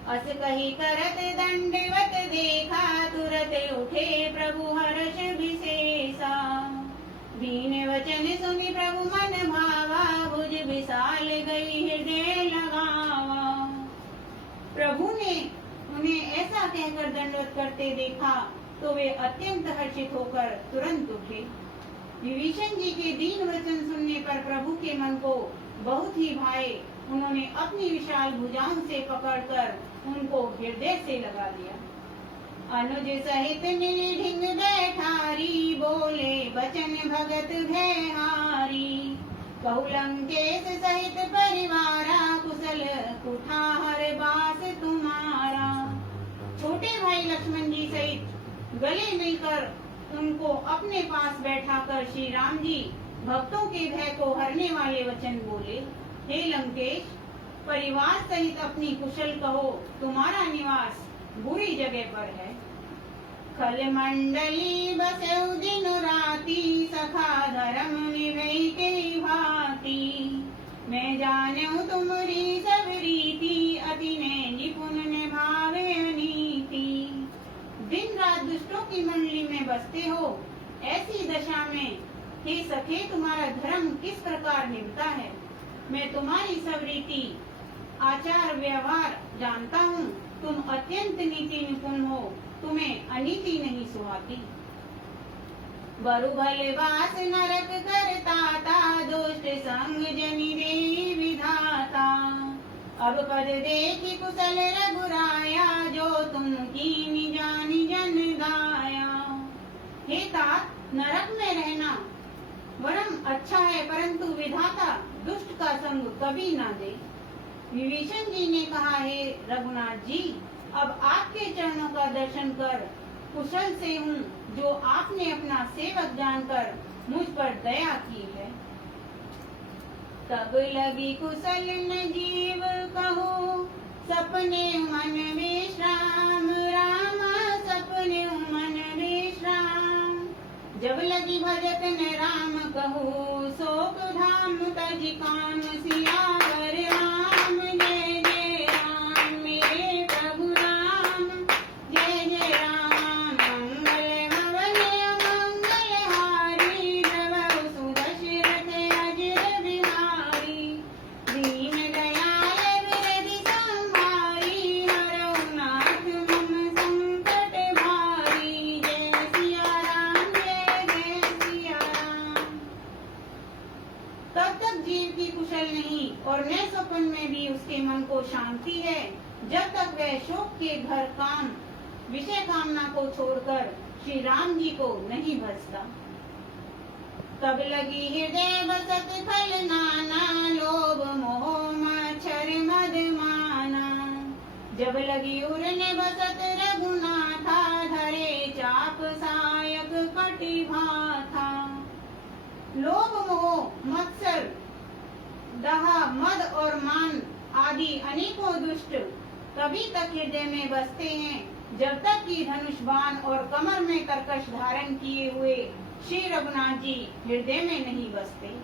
अस कही करत दंडवत देखा, तुरत उठे प्रभु हर्ष विशेषा। दीन वचन सुनि प्रभु मन भावा, भुज विशाल गई हृदय लगावा। प्रभु ने उन्हें ऐसा कहकर दंडवत करते देखा तो वे अत्यंत हर्षित होकर तुरंत उठे। विभीषण जी के दीन वचन सुनने पर प्रभु के मन को बहुत ही भाए। उन्होंने अपनी विशाल भुजाओं से पकड़कर उनको हृदय से लगा लिया। अनुज सहित निर्ढिंग बैठारी, बोले बचन भगत भयहारी। कहु लंकेश सहित परिवारा, कुशल कुठार बास तुम्हारा। छोटे भाई लक्ष्मण जी सहित गले मिलकर उनको अपने पास बैठाकर श्री राम जी भक्तों के भय को हरने वाले वचन बोले। हे लंकेश, परिवार सहित अपनी कुशल कहो, तुम्हारा निवास बुरी जगह पर है। खल मंडली बसउ दिन राती, सखा धर्म निभई के भांति। मैं जानू तुमरी सब रीति, अति ने निपुण निभावे नीति। दिन रात दुष्टों की मंडली में बसते हो, ऐसी दशा में हे सखे तुम्हारा धर्म किस प्रकार निभता है। मैं तुम्हारी सब रीति आचार व्यवहार जानता हूँ। तुम अत्यंत नीति निपुण हो, तुम्हें अनीति नहीं सुहाती। बरु भले वास नरक करताता, दुष्ट संग जनि दे विधाता। अब पद देखी कुशल रघुराया, जो तुम कीनी जानी जन गाया। हे तात, नरक में रहना वरम अच्छा है, परंतु विधाता दुष्ट का संग कभी ना दे। विभीषण जी ने कहा, हे रघुनाथ जी, अब आपके चरणों का दर्शन कर कुशल से हूँ, जो आपने अपना सेवक जानकर मुझ पर दया की है। तब लगी कुशल न जीव कहो, सपने मन विश्राम। रामा सपने मन विश्राम। जब लगी भजत न राम कहो, शोक धाम तज काम। सियावर राम जय जय राम, मेरे प्रभु राम जय जय राम। मंगल भवन मंगलहारी, प्रभु सुदशरथ अजर बिहारी। दीन दयाल विरधि संहारी, हरहु नाथ मम संकट भारी। जय सिया राम जय जय सिया राम। तब तक जीव की कुशल नहीं और न स्वप्न में भी उसके मन को शांति है, जब तक वह शोक के घर काम विषय कामना को छोड़कर श्री राम जी को नहीं भजता। तब लगी हृदय बसत खल नाना, लोभ मोह मच्छर मद माना। जब लगी उड़ने बसत रघुनाथा, धरे चाप सायक कटि भाथा। लोभ मोह मत्सर दाह मद और मान आदि अनेकों दुष्ट तभी तक हृदय में बसते हैं जब तक कि धनुष बाण और कमर में कर्कश धारण किए हुए श्री रघुनाथ जी हृदय में नहीं बसते।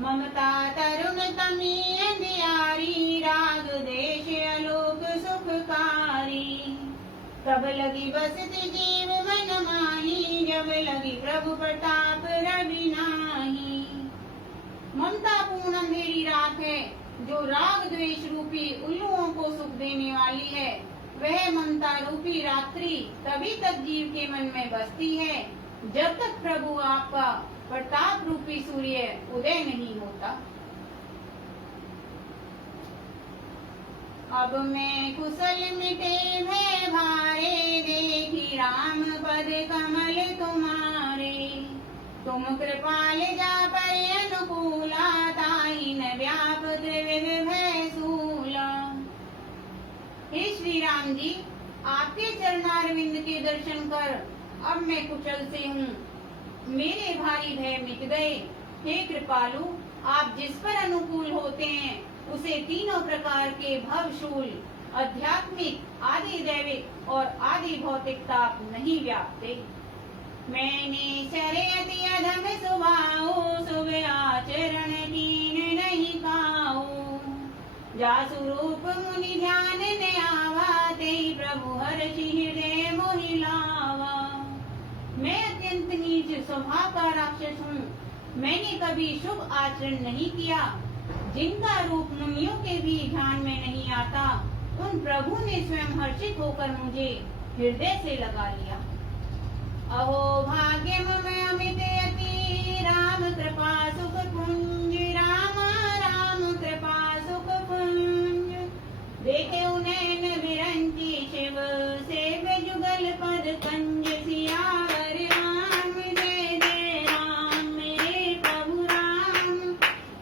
ममता तरुण तमी अंधियारी राग देश अलोक सुखकारी तब लगी बसती जीव मन माही जब लगी प्रभु प्रताप रवि नाही। ममता पूर्ण अंधेरी रात है जो राग द्वेष रूपी उल्लुओं को सुख देने वाली है। वह ममता रूपी रात्रि तभी तक जीव के मन में बसती है जब तक प्रभु आपका प्रताप रूपी सूर्य उदय नहीं होता। अब मैं कुशल मिटे भय भारे देखी राम पद कमल तुम्हारे तुम कृपाल जा पर अनुकूला ताहि न व्याप त्रिविध भय सूला। हे श्री राम जी, आपके चरणारविंद के दर्शन कर अब मैं कुशल से हूँ, मेरे भारी भय मिट गए। हे कृपालु, आप जिस पर अनुकूल होते हैं उसे तीनों प्रकार के भवशूल आध्यात्मिक आदि दैविक और आदि भौतिक ताप नहीं व्यापते। मैंने चरयति अधम सुभाऊ शुभ आचरण कीन नहीं खाऊ जासु रूप मुनि ध्यान ने आवा तेहि प्रभु हर्षि हृदय मोहि लावा। मैं अत्यंत नीच स्वभाव का राक्षस हूँ। मैंने कभी शुभ आचरण नहीं किया। जिनका रूप मुनियों के भी ध्यान में नहीं आता उन प्रभु ने स्वयं हर्षित होकर मुझे हृदय से लगा लिया। अहो भाग्य मम अमित यति राम कृपा सुख पुंज राम राम कृपा सुख पुंज देखे उनैन विरंची शिव सेव्य जुगल पद कंज सियावर राम जय जय राम मेरे प्रभु राम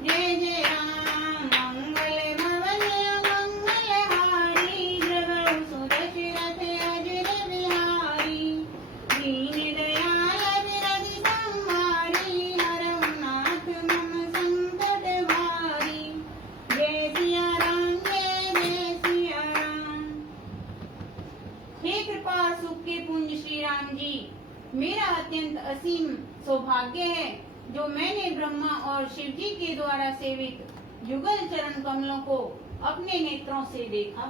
जय जय राम मंगल भवन मंगल हारी जगौ सुदशरथ अजर बिहारी दीन दयाल विरधि संहारी हरहु नाथ मम संकट भारी जय सिया राम जय जय सिया राम। हे कृपा सुख के पुंज श्री राम जी, मेरा अत्यंत असीम सौभाग्य है जो मैंने ब्रह्मा और शिव जी के द्वारा सेवित युगल चरण कमलों को अपने नेत्रों से देखा।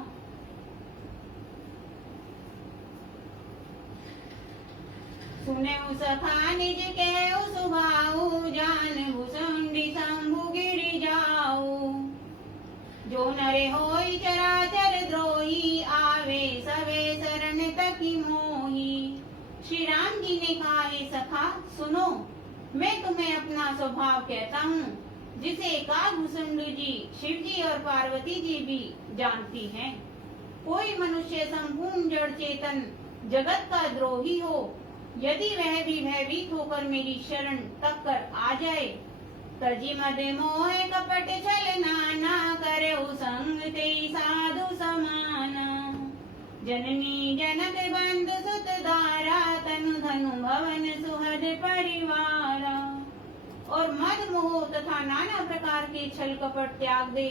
सुने सखा निज कहु सुभाऊ जान भुसुंडी शंभु गिरि जाऊ जो नरे होई चराचर द्रोही आवे सवे शरण तकी मोही। श्री राम जी ने कहा, हे सखा सुनो, मैं तुम्हें अपना स्वभाव कहता हूँ जिसे काकभूषुंड जी शिव जी और पार्वती जी भी जानती हैं। कोई मनुष्य संपूर्ण जड़ चेतन जगत का द्रोही हो, यदि वह भी भयभीत होकर मेरी शरण तक कर आ जाए, तजी मद मोह कपट छल नाना करे संग ते साधु समाना। जननी जनक बंद सुत दारा तनु धनु भवन सुहद परिवारा। और मद मोह तथा नाना प्रकार के छल कपट त्याग दे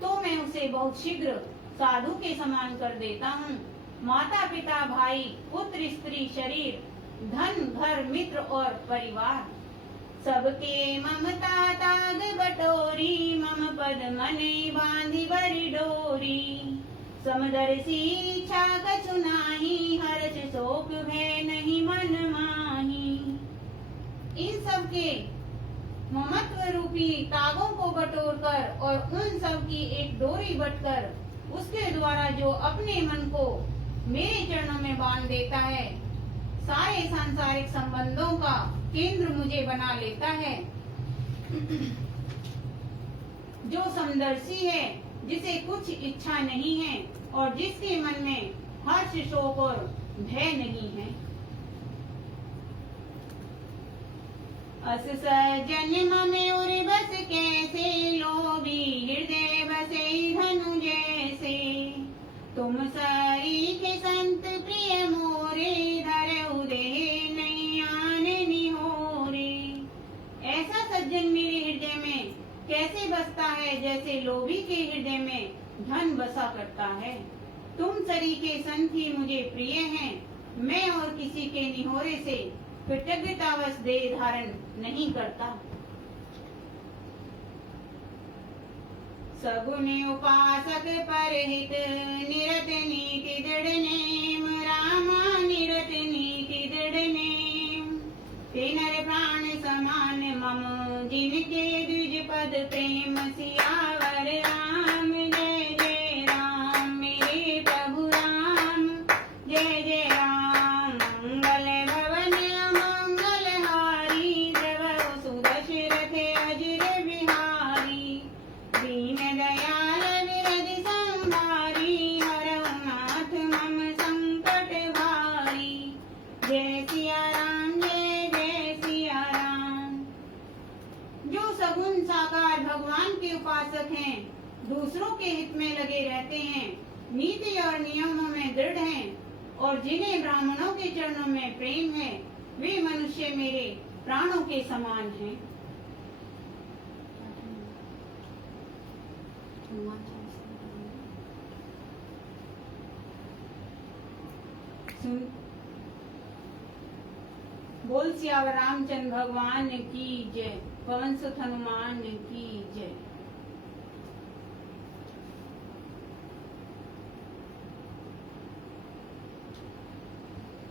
तो मैं उसे बहुत शीघ्र साधु के समान कर देता हूँ। माता पिता भाई पुत्र स्त्री शरीर धन घर मित्र और परिवार सबके ममता ताग बटोरी मम पद मने बांधी बरी डोरी। समदर्शी इच्छा कछु नाही हर्ष शोक भय नहीं मन माही। इन सब के ममत्व रूपी तागों को बटोर कर और उन सब की एक डोरी बटकर उसके द्वारा जो अपने मन को मेरे चरणों में बांध देता है, सारे सांसारिक संबंधों का केंद्र मुझे बना लेता है। जो समदर्शी है, जिसे कुछ इच्छा नहीं है और जिसके मन में हर्ष शोक और भय नहीं है। अस सजन मयूर बस कैसे लोभी हृदय बसे धनु जैसे। तुम सरीख संत प्रिय मोरे धर उदय नहीं आन निहोरे। कैसे बसता है जैसे लोभी के हृदय में धन बसा करता है। तुम सरीखे संत ही मुझे प्रिय हैं, मैं और किसी के निहोरे से कृतज्ञतावश देह धारण नहीं करता। सगुने उपासक परहित निरत नीति दृढ़ नेम, रामा निरत नीति दृढ़ नेम। ते नर प्राण समान मम, जिनके द्विज पद प्रेम सियावर राम। जय जय राम मेरे प्रभु राम, जय जय राम। मंगल भवन मंगल हारी, द्रव सुदशरथ अजर बिहारी। दीन दयाल विरज संहारी, हरऊ नाथ मम संकट भारी। जय सिया राम, जय जय सिया राम। जो सगुण साकार भगवान के उपासक हैं, दूसरों के हित में लगे रहते हैं, नीति और नियमों में दृढ़ हैं और जिन्हें ब्राह्मणों के चरणों में प्रेम है, वे मनुष्य मेरे प्राणों के समान हैं। बोल सियावर रामचंद्र भगवान की जय, पवन सुत हनुमान की जय।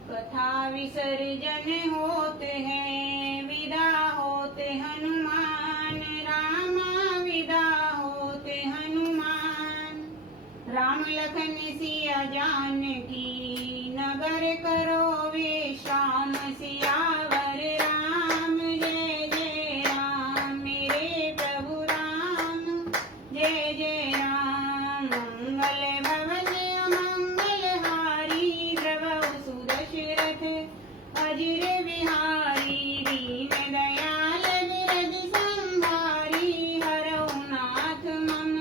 कथा विसर्जन होते हैं, विदा होते हनुमान, रामा विदा होते हनुमान। राम लखन सिया जानकी, नगर करो विश्राम सियावर राम। जय जय राम मेरे प्रभु राम, जय जय राम। मंगल भवन मंगल हारी, द्रव सुदशरथ अजर बिहारी। दीन दयाल विरज संहारी, हरऊ नाथ मम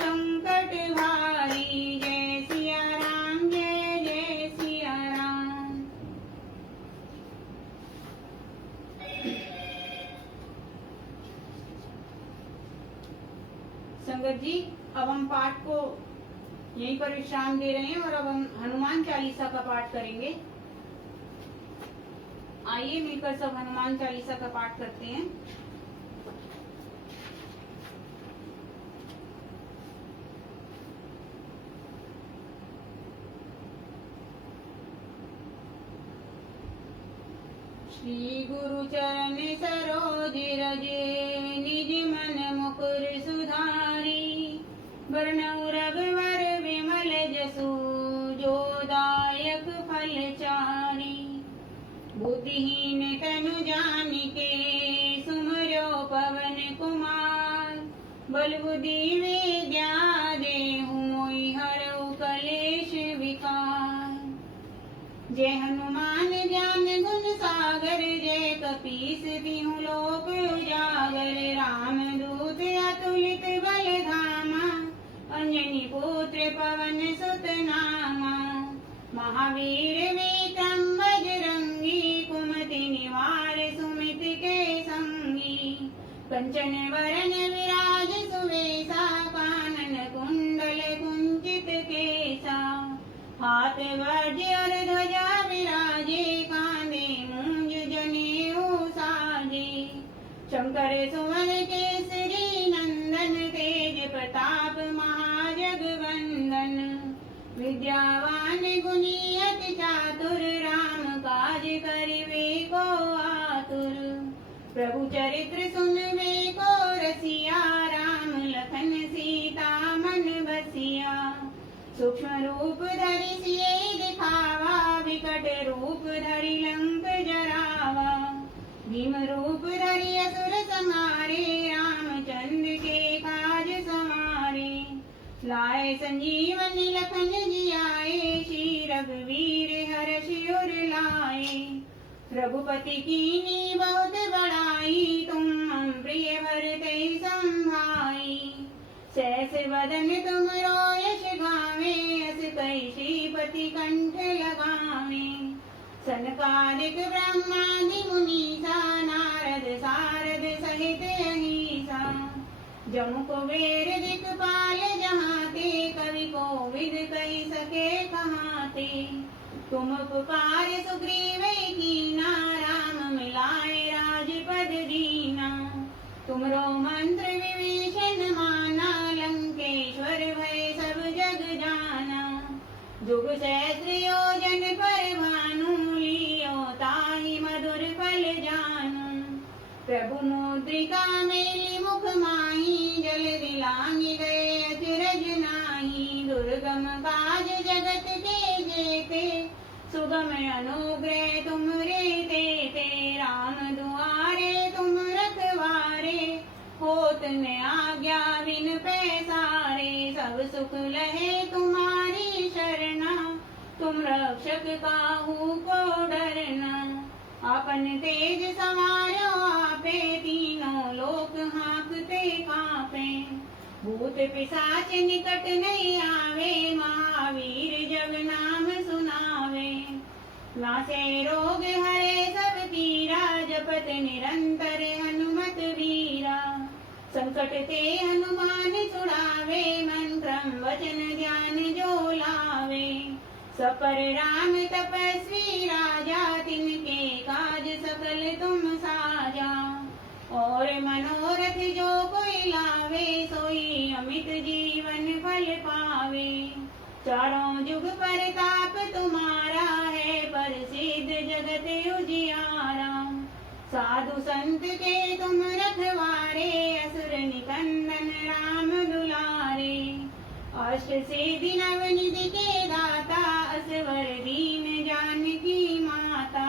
संकट भारी। जय सिया राम, जय जय सिया राम। संगत जी, अब हम पाठ को यहीं पर विश्राम दे रहे हैं और अब हम हनुमान चालीसा का पाठ करेंगे। आइए मिलकर सब हनुमान चालीसा का पाठ करते हैं। श्री गुरु चरण सरोज रज, निज मन मुकुर सुधारी। वरनउ रघुवर विमल जसु, जो दायक फल चारी। बुद्धिहीन तनु जानिके, सुमरो पवन कुमार। बल बुद्धि विद्या देहु, मोहि हरऊ कलेश विकार। जय हनुमान ज्ञान गुण सागर, जय कपीस तिहु लोक उजागर। राम दूत अतुलित बल धामा, अंजनी पुत्र पवन सुत नामा। महावीर विक्रम बजरंगी, कुमति निवार सुमित के संगी। कंचन वरन विराज सुवेशा, कानन कुंडल कुंचित केसा। हाथ वज्र और ध्वजा विराजे, कांधे मूंज जनेऊ साजे। शंकर सुवन केसरी नंदन, तेज प्रताप महाजगवंदन। विद्यावान गुणी अति चातुर, राम काज करिबे को आतुर। प्रभु चरित्र सुनबे को रसिया, राम लखन सीता मन बसिया। सूक्ष्म रूप धरि सियहि दिखावा, विकट रूप धरि लंक जरावा। भीम रूप धरि असुर संहारे, रामचंद्र के काज संवारे। लाए संजीवनी लखन जियाए, श्री रघुवीर हर्षि उर लाए। रघुपति कीन्ही बहुत बड़ाई, तुम मम प्रिय भरते संभाई। सहस बदन तुम यश गावे, अस कहि श्रीपति कंठ लगावे। सनकादिक ब्रह्मादि मुनीसा, नारद सारद सहित अहीसा। जमु कुबेर दिक्पाल जहाँ ते, कवि कोविद कही सके कहाँ ते। तुम पुकार सुग्रीव कीना, राम मिलाए राजपद दीना। तुमरो मंत्र विभीषण माना, लंकेश्वर भय सब जग जाना। जुग सहस्र योजन पर भानु, लियो ताहि मधुर फल जानू। प्रभु मुद्रिका मेलि मुख माहि, जल दिलांघि गए अचरज नाही। दुर्गम काज जगत के जेते, सुगम अनुग्रह तुमरे तेते। राम दुआरे तुम रखवारे, होत न आज्ञा बिन पैसारे। सब सुख लहे तुम्हारी शरणा, तुम रक्षक काहू को डरना। अपन तेज सवारो आपे, तीनों लोक हाँकते कांपे। भूत पिशाच निकट नहीं आवे, महावीर जब नाम सुनावे। नासे रोग हरे सब पीरा, जपत निरंतर हनुमत वीरा। संकट ते हनुमान छुड़ावे, मन क्रम वचन ध्यान जो लावे। सपर राम तपस्वी राजा, तिनके काज सकल तुम साजा। और मनोरथ जो कोई लावे, सोई अमित जीवन फल पावे। चारों जुग परताप तुम्हारा है, प्रसिद्ध जगत उजियारा। साधु संत के तुम रखवारे, असुर निकंदन राम दुलारे। अष्ट सिद्धि नवनिधि के दाता, असवर दीन जानकी माता।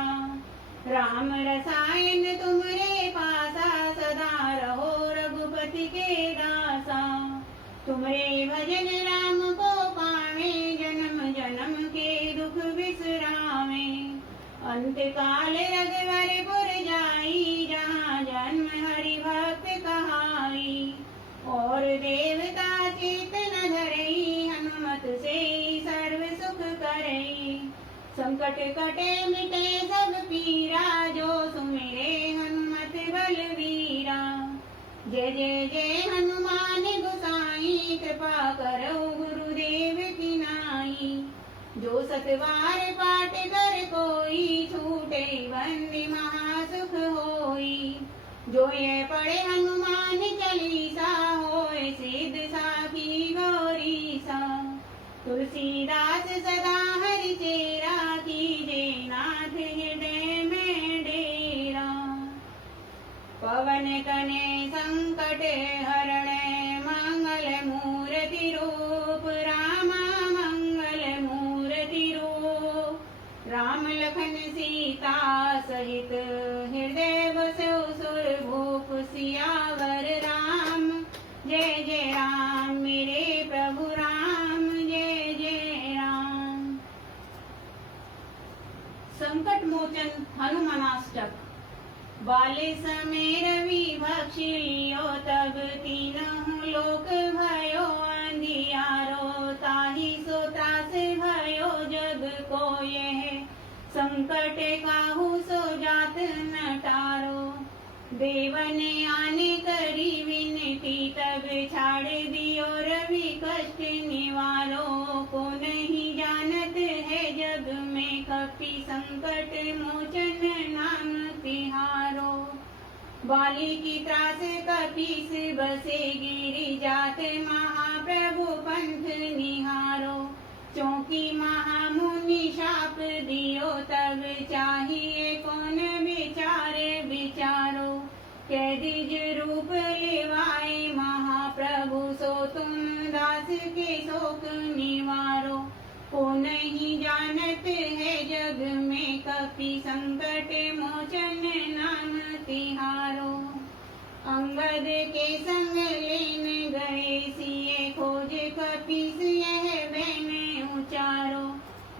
राम रसायन तुमरे पासा, सदा रहो रघुपति के दासा। तुमरे भजन राम को पावे, जन्म जन्म के दुख बिसरावे। अंत काल रघुवरपुर जाई, जहाँ जन्म हरि भक्त कहाई। और देवता चित न धरई, हनुमत से सर्व सुख करई। संकट कटे मिटे सब पीरा, जो सुमिरे हनुमत बलवीरा। जय जय जय हनुमान गोसाई, कृपा करो गुरुदेव की नाई। जो सतवार पाठ कर कोई, छूटे बंदी महासुख होई। जो ये पढ़े हनुमान चालीसा, होए सिद्ध साखी गौरीसा। तुलसीदास सदा हरि चेरा, कीजे नाथ हृदय में डेरा। पवन तनय संकट हरण, मंगल मूर्ति रूप। रामा मंगल मूर्ति रूप। राम लखन सीता सहित, हृदय बसो सुरभूप। सियावर राम जय जय राम, मेरे प्रभु राम जय जय राम। संकट मोचन हनुमानाष्टक। बाले समय रवि भक्षि लियो, तब तीनों लोक भयो अंधियारो। ताहि सो त्रास भयो जग को, यह संकट काहू सो जात न टारो। देवन आने करी विनती, तब छाड़ दियो रवि कष्ट निवारो। को नहीं जानत है जग में, कपि संकट मोचन नाम तिहारो। बाली की त्रास कपीस बसे, गिरि जात महाप्रभु पंथ निहारो। चौकी महामुनि शाप दियो, तब चाहिए कौन विचार विचारो। कैदिज रूप लेवाए महाप्रभु, सो तुम दास के शोक निवारो। को नहीं जानत है जग में, कपि संकट मोचन नाम तिहारो। अंगद के संग लेन गए, सिए खोज कपीस यह बैन उचारो।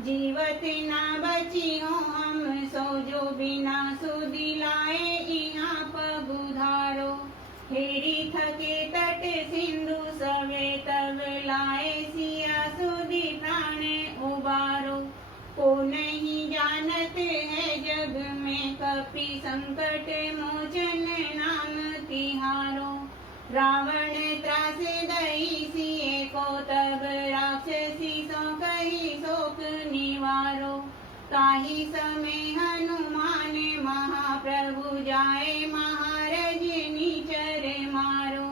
जीवत ना बची हो हम, सो जो बिना सुधि लाए यहाँ पगुधारो। हेरी थके तट सिंधु सवे, तब लाए सिया सुधि प्राण उबारो। को नहीं जानत है जग में, कपि संकट मोचन नाम तिहारो। रावण त्रास दई सिए को तब राक्षसी सो कही शोक निवारो। ताहि समय हनुमान महाप्रभु जाए महारज निचर मारो।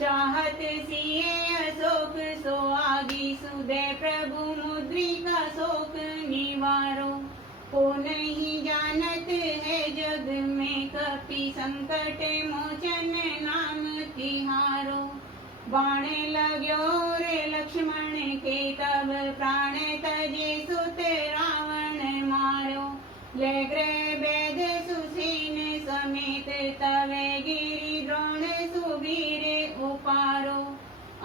चाहत सिए अशोक सो आगी सुदय प्रभु मुद्रिका शोक निवारो। को नहीं जानत है जग में कपि संकट मोचन नाम तिहारो। बाण लाग्यो रे लक्ष्मण के तब प्राण तजे सुत रावण मारो। ले गृह वेद सुसेन समेत तवे गिरि द्रोण सुबीर उपारो।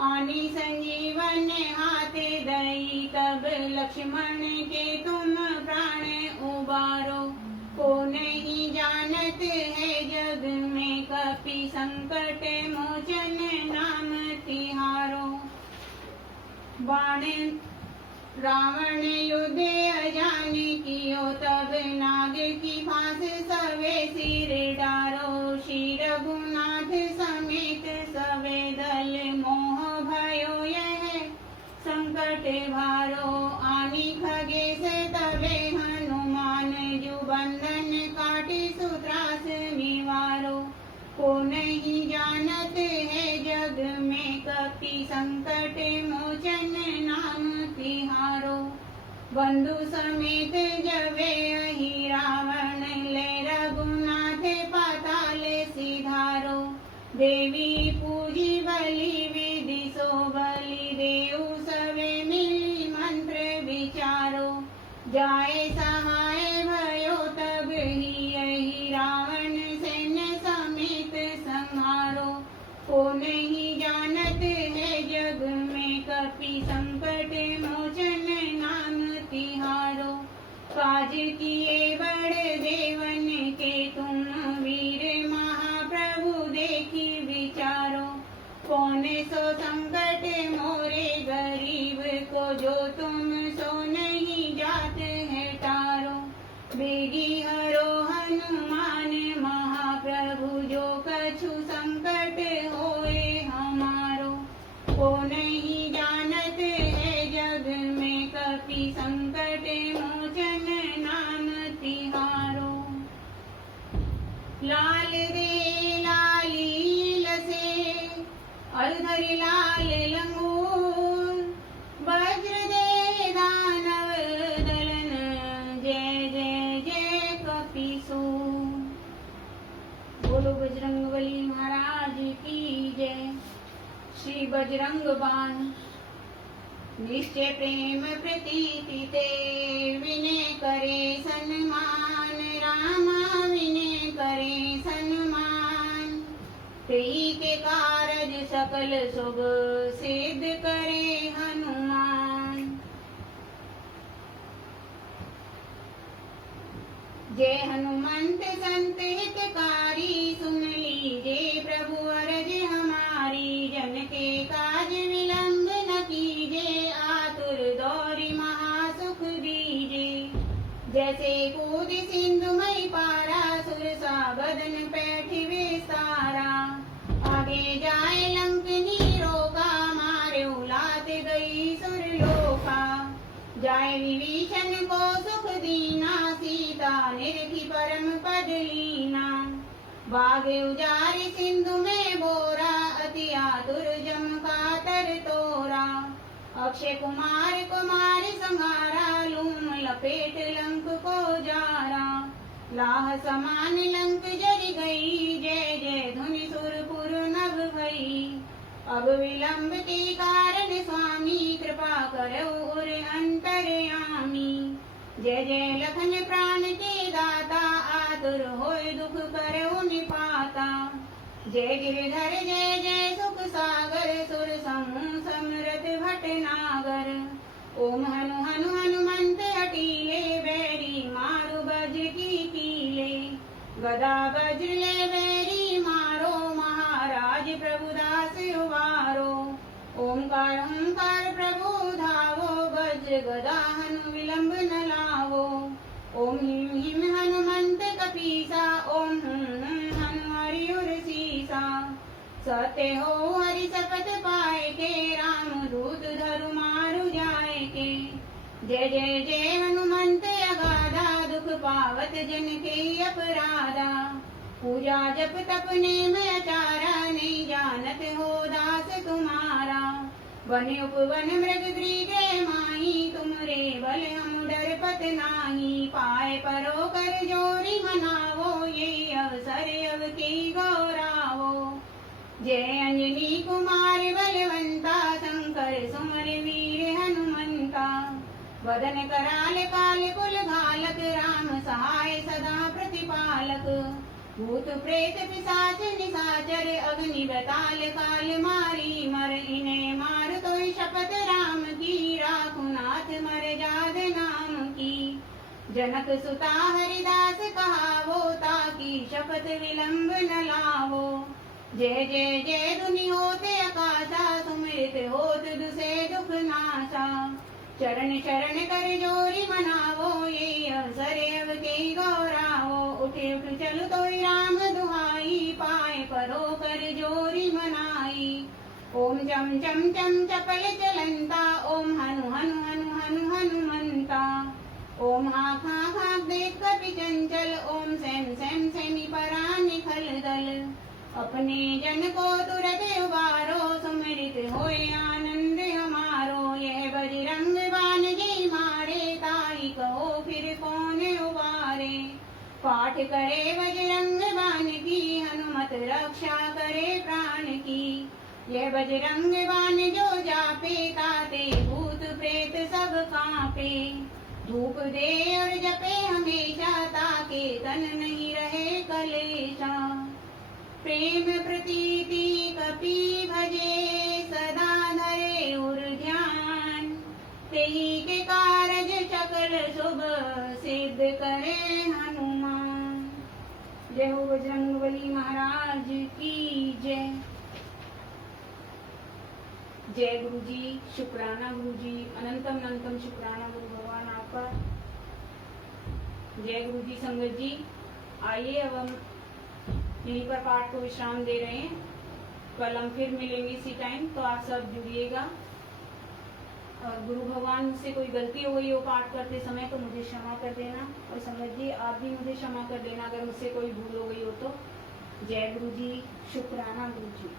आनी संजीवन हाथे दई तब लक्ष्मण के तुम प्राण उबारो। को नहीं जानत है जग में कपि संकट मोचन नाम तिहारो। बाण रावण युद्ध अजान कियो तब नाग की फांस सवे सिर डारो। श्री रघुनाथ समेत सवे दल मोह भयो यह संकट भारो। आनी खगेश तबे हनुमान जु बंधन काटी सुत्रास निवारो। को नहीं जानत है जग में कपि संकट मोचन नाम तिहारो। बंधु समेत जबे अहि रावण ले रघुनाथ पाताल सिधारो। देवी पूजी बलि विधि सो बलि देऊ सवे मिली मंत्र विचारो। जाए सहाय भयो तब ही अहि रावण सैन्य समेत संहारो। को नहीं जानत है जग में कपि संकट मोचन नाम तिहारो। काज किए बड़ देवन के तुम वीर महाप्रभु देखी विचारो। कौन सो संकट मोरे गरीब को जो तुम सो नहीं जात है टारो। बेगी हरो हनुमान महाप्रभु जो कछु संकट होए हमारो। को नहीं जानत है जग में कपि संकट मोचन नाम तिहारो। लाल दे लाली लसे अलधरि लाल लंगूर। वज्र दे दानव दलन जय जय जय कपीसूर। बोलो बजरंगबली महाराज की जय। श्री बजरंग बाण निश्चय प्रेम प्रीति ते विनय करे सन्मान। रामा विनय करे सन्मान। तेई के कारज सकल शुभ सिद्ध करे हनुमान। जय हनुमंत संत हितकारी सुन लीजे प्रभु अरज हमारी। जन के काज विलंब न कीजे आतुर दौरी महासुख दीजे। जैसे कूद सिंधु मई पारा सुरसा बदन पैठ विस्तारा। आगे जाए लंकनी रोका मारे उलात गई सुरलोका। जाए विभीषण को सुख दीना सीता निरखी परम पद लीना। बागे उजारी सिंधु में बोरा अति आतुर जम का तर तोरा। अक्षय कुमार कुमार संहारा लूम लपेट लंक को जारा। लाह समान लंक जरी गई जय जय धुनि सुरपुर नभ भई। अब विलंब के कारण स्वामी कृपा करो और अंतर्यामी। जय जय लखन प्राण के दाता आतुर होय दुख करो निपाता। जय गिरधर जय जय सुख सागर सुर समूह समरथ भटनागर। ओम हनु हनु हनुमंत अटीले बैरी मारु बज की कीले। गदा वज्र ले बैरी मारो महाराज प्रभुदास उबारो। ओंकार ओंकार प्रभु धावो वज्र गदा हनु विलंब न लावो। ओम हिम हिम हनुमंत कपीसा ओम हुम हुम हनु हरि उर सीसा। सत्य हो हरि शपथ पाए के, राम दूत धरु मारु जाए के। जय जय जय हनुमंत अगाधा, दुख पावत जन के अपराधा। पूजा जप तप नेम आचारा, नहीं जानत हो दास तुम्हारा। वन उपवन मृग गृह माही, तुम रे बल हम डरपत नाही। पाए परो कर जोरी मनावो, ये अवसर अव के गौरावो। जय अंजनी कुमार बलवंता, शंकर सुमर वीर हनुमंता। वदन कराल काल कुल घालक, राम सहाय सदा प्रतिपालक। भूत प्रेत पिशाच निशाचर, अग्नि बताल काल मारी मर। इन्हें मार तोय शपथ राम की, राखु नाथ मर जाद नाम की। जनक सुता हरिदास कहावो, ताकि शपथ विलंब न लावो। जय जय जय धुनि होते आकाशा, सुमित होत दुसे दुख नाशा। चरण चरण कर जोरी मनावो, ये अवसर अव के गौरावो। उठे उठ चल तोय राम दुहाई, पाए परो कर जोरी मनाई। ओम चम चम चम चपल चलंता, ओम हनु हनु हनु हनु हनुमंता। ओम हाक हाक हाक देख कपि चंचल, ओम सैम सैम सैमी परा निखल दल। अपने जन को तुरत उबारो, सुमरित होए आनंद हमारो। यह बजरंग बान जी मारे, ताई कहो फिर कौन उबारे। पाठ करे बजरंग बान की, हनुमत रक्षा करे प्राण की। यह बजरंग बान जो जापे, ताते भूत प्रेत सब कांपे। धूप दे और जपे हमेशा, ताके तन नहीं रहे कलेशा। प्रेम प्रीति कपि भजे, सदा धरे उर ध्यान। तेहि के कारज सकल शुभ, सिद्ध करे हनुमान। जय हो बजरंगबली महाराज की जय। जय गुरु जी, शुक्राना गुरु जी, अनंतम अनंतम शुक्राना गुरु भगवान आपका। जय गुरु जी संगत जी। आइए अब हम यहीं पर पाठ को विश्राम दे रहे हैं। कल हम फिर मिलेंगे इसी टाइम, तो आप सब जुड़िएगा। और गुरु भगवान से कोई गलती हो गई हो पाठ करते समय तो मुझे क्षमा कर देना, और संगत जी आप भी मुझे क्षमा कर देना अगर मुझसे कोई भूल हो गई हो तो। जय गुरु जी, शुक्राना गुरु जी।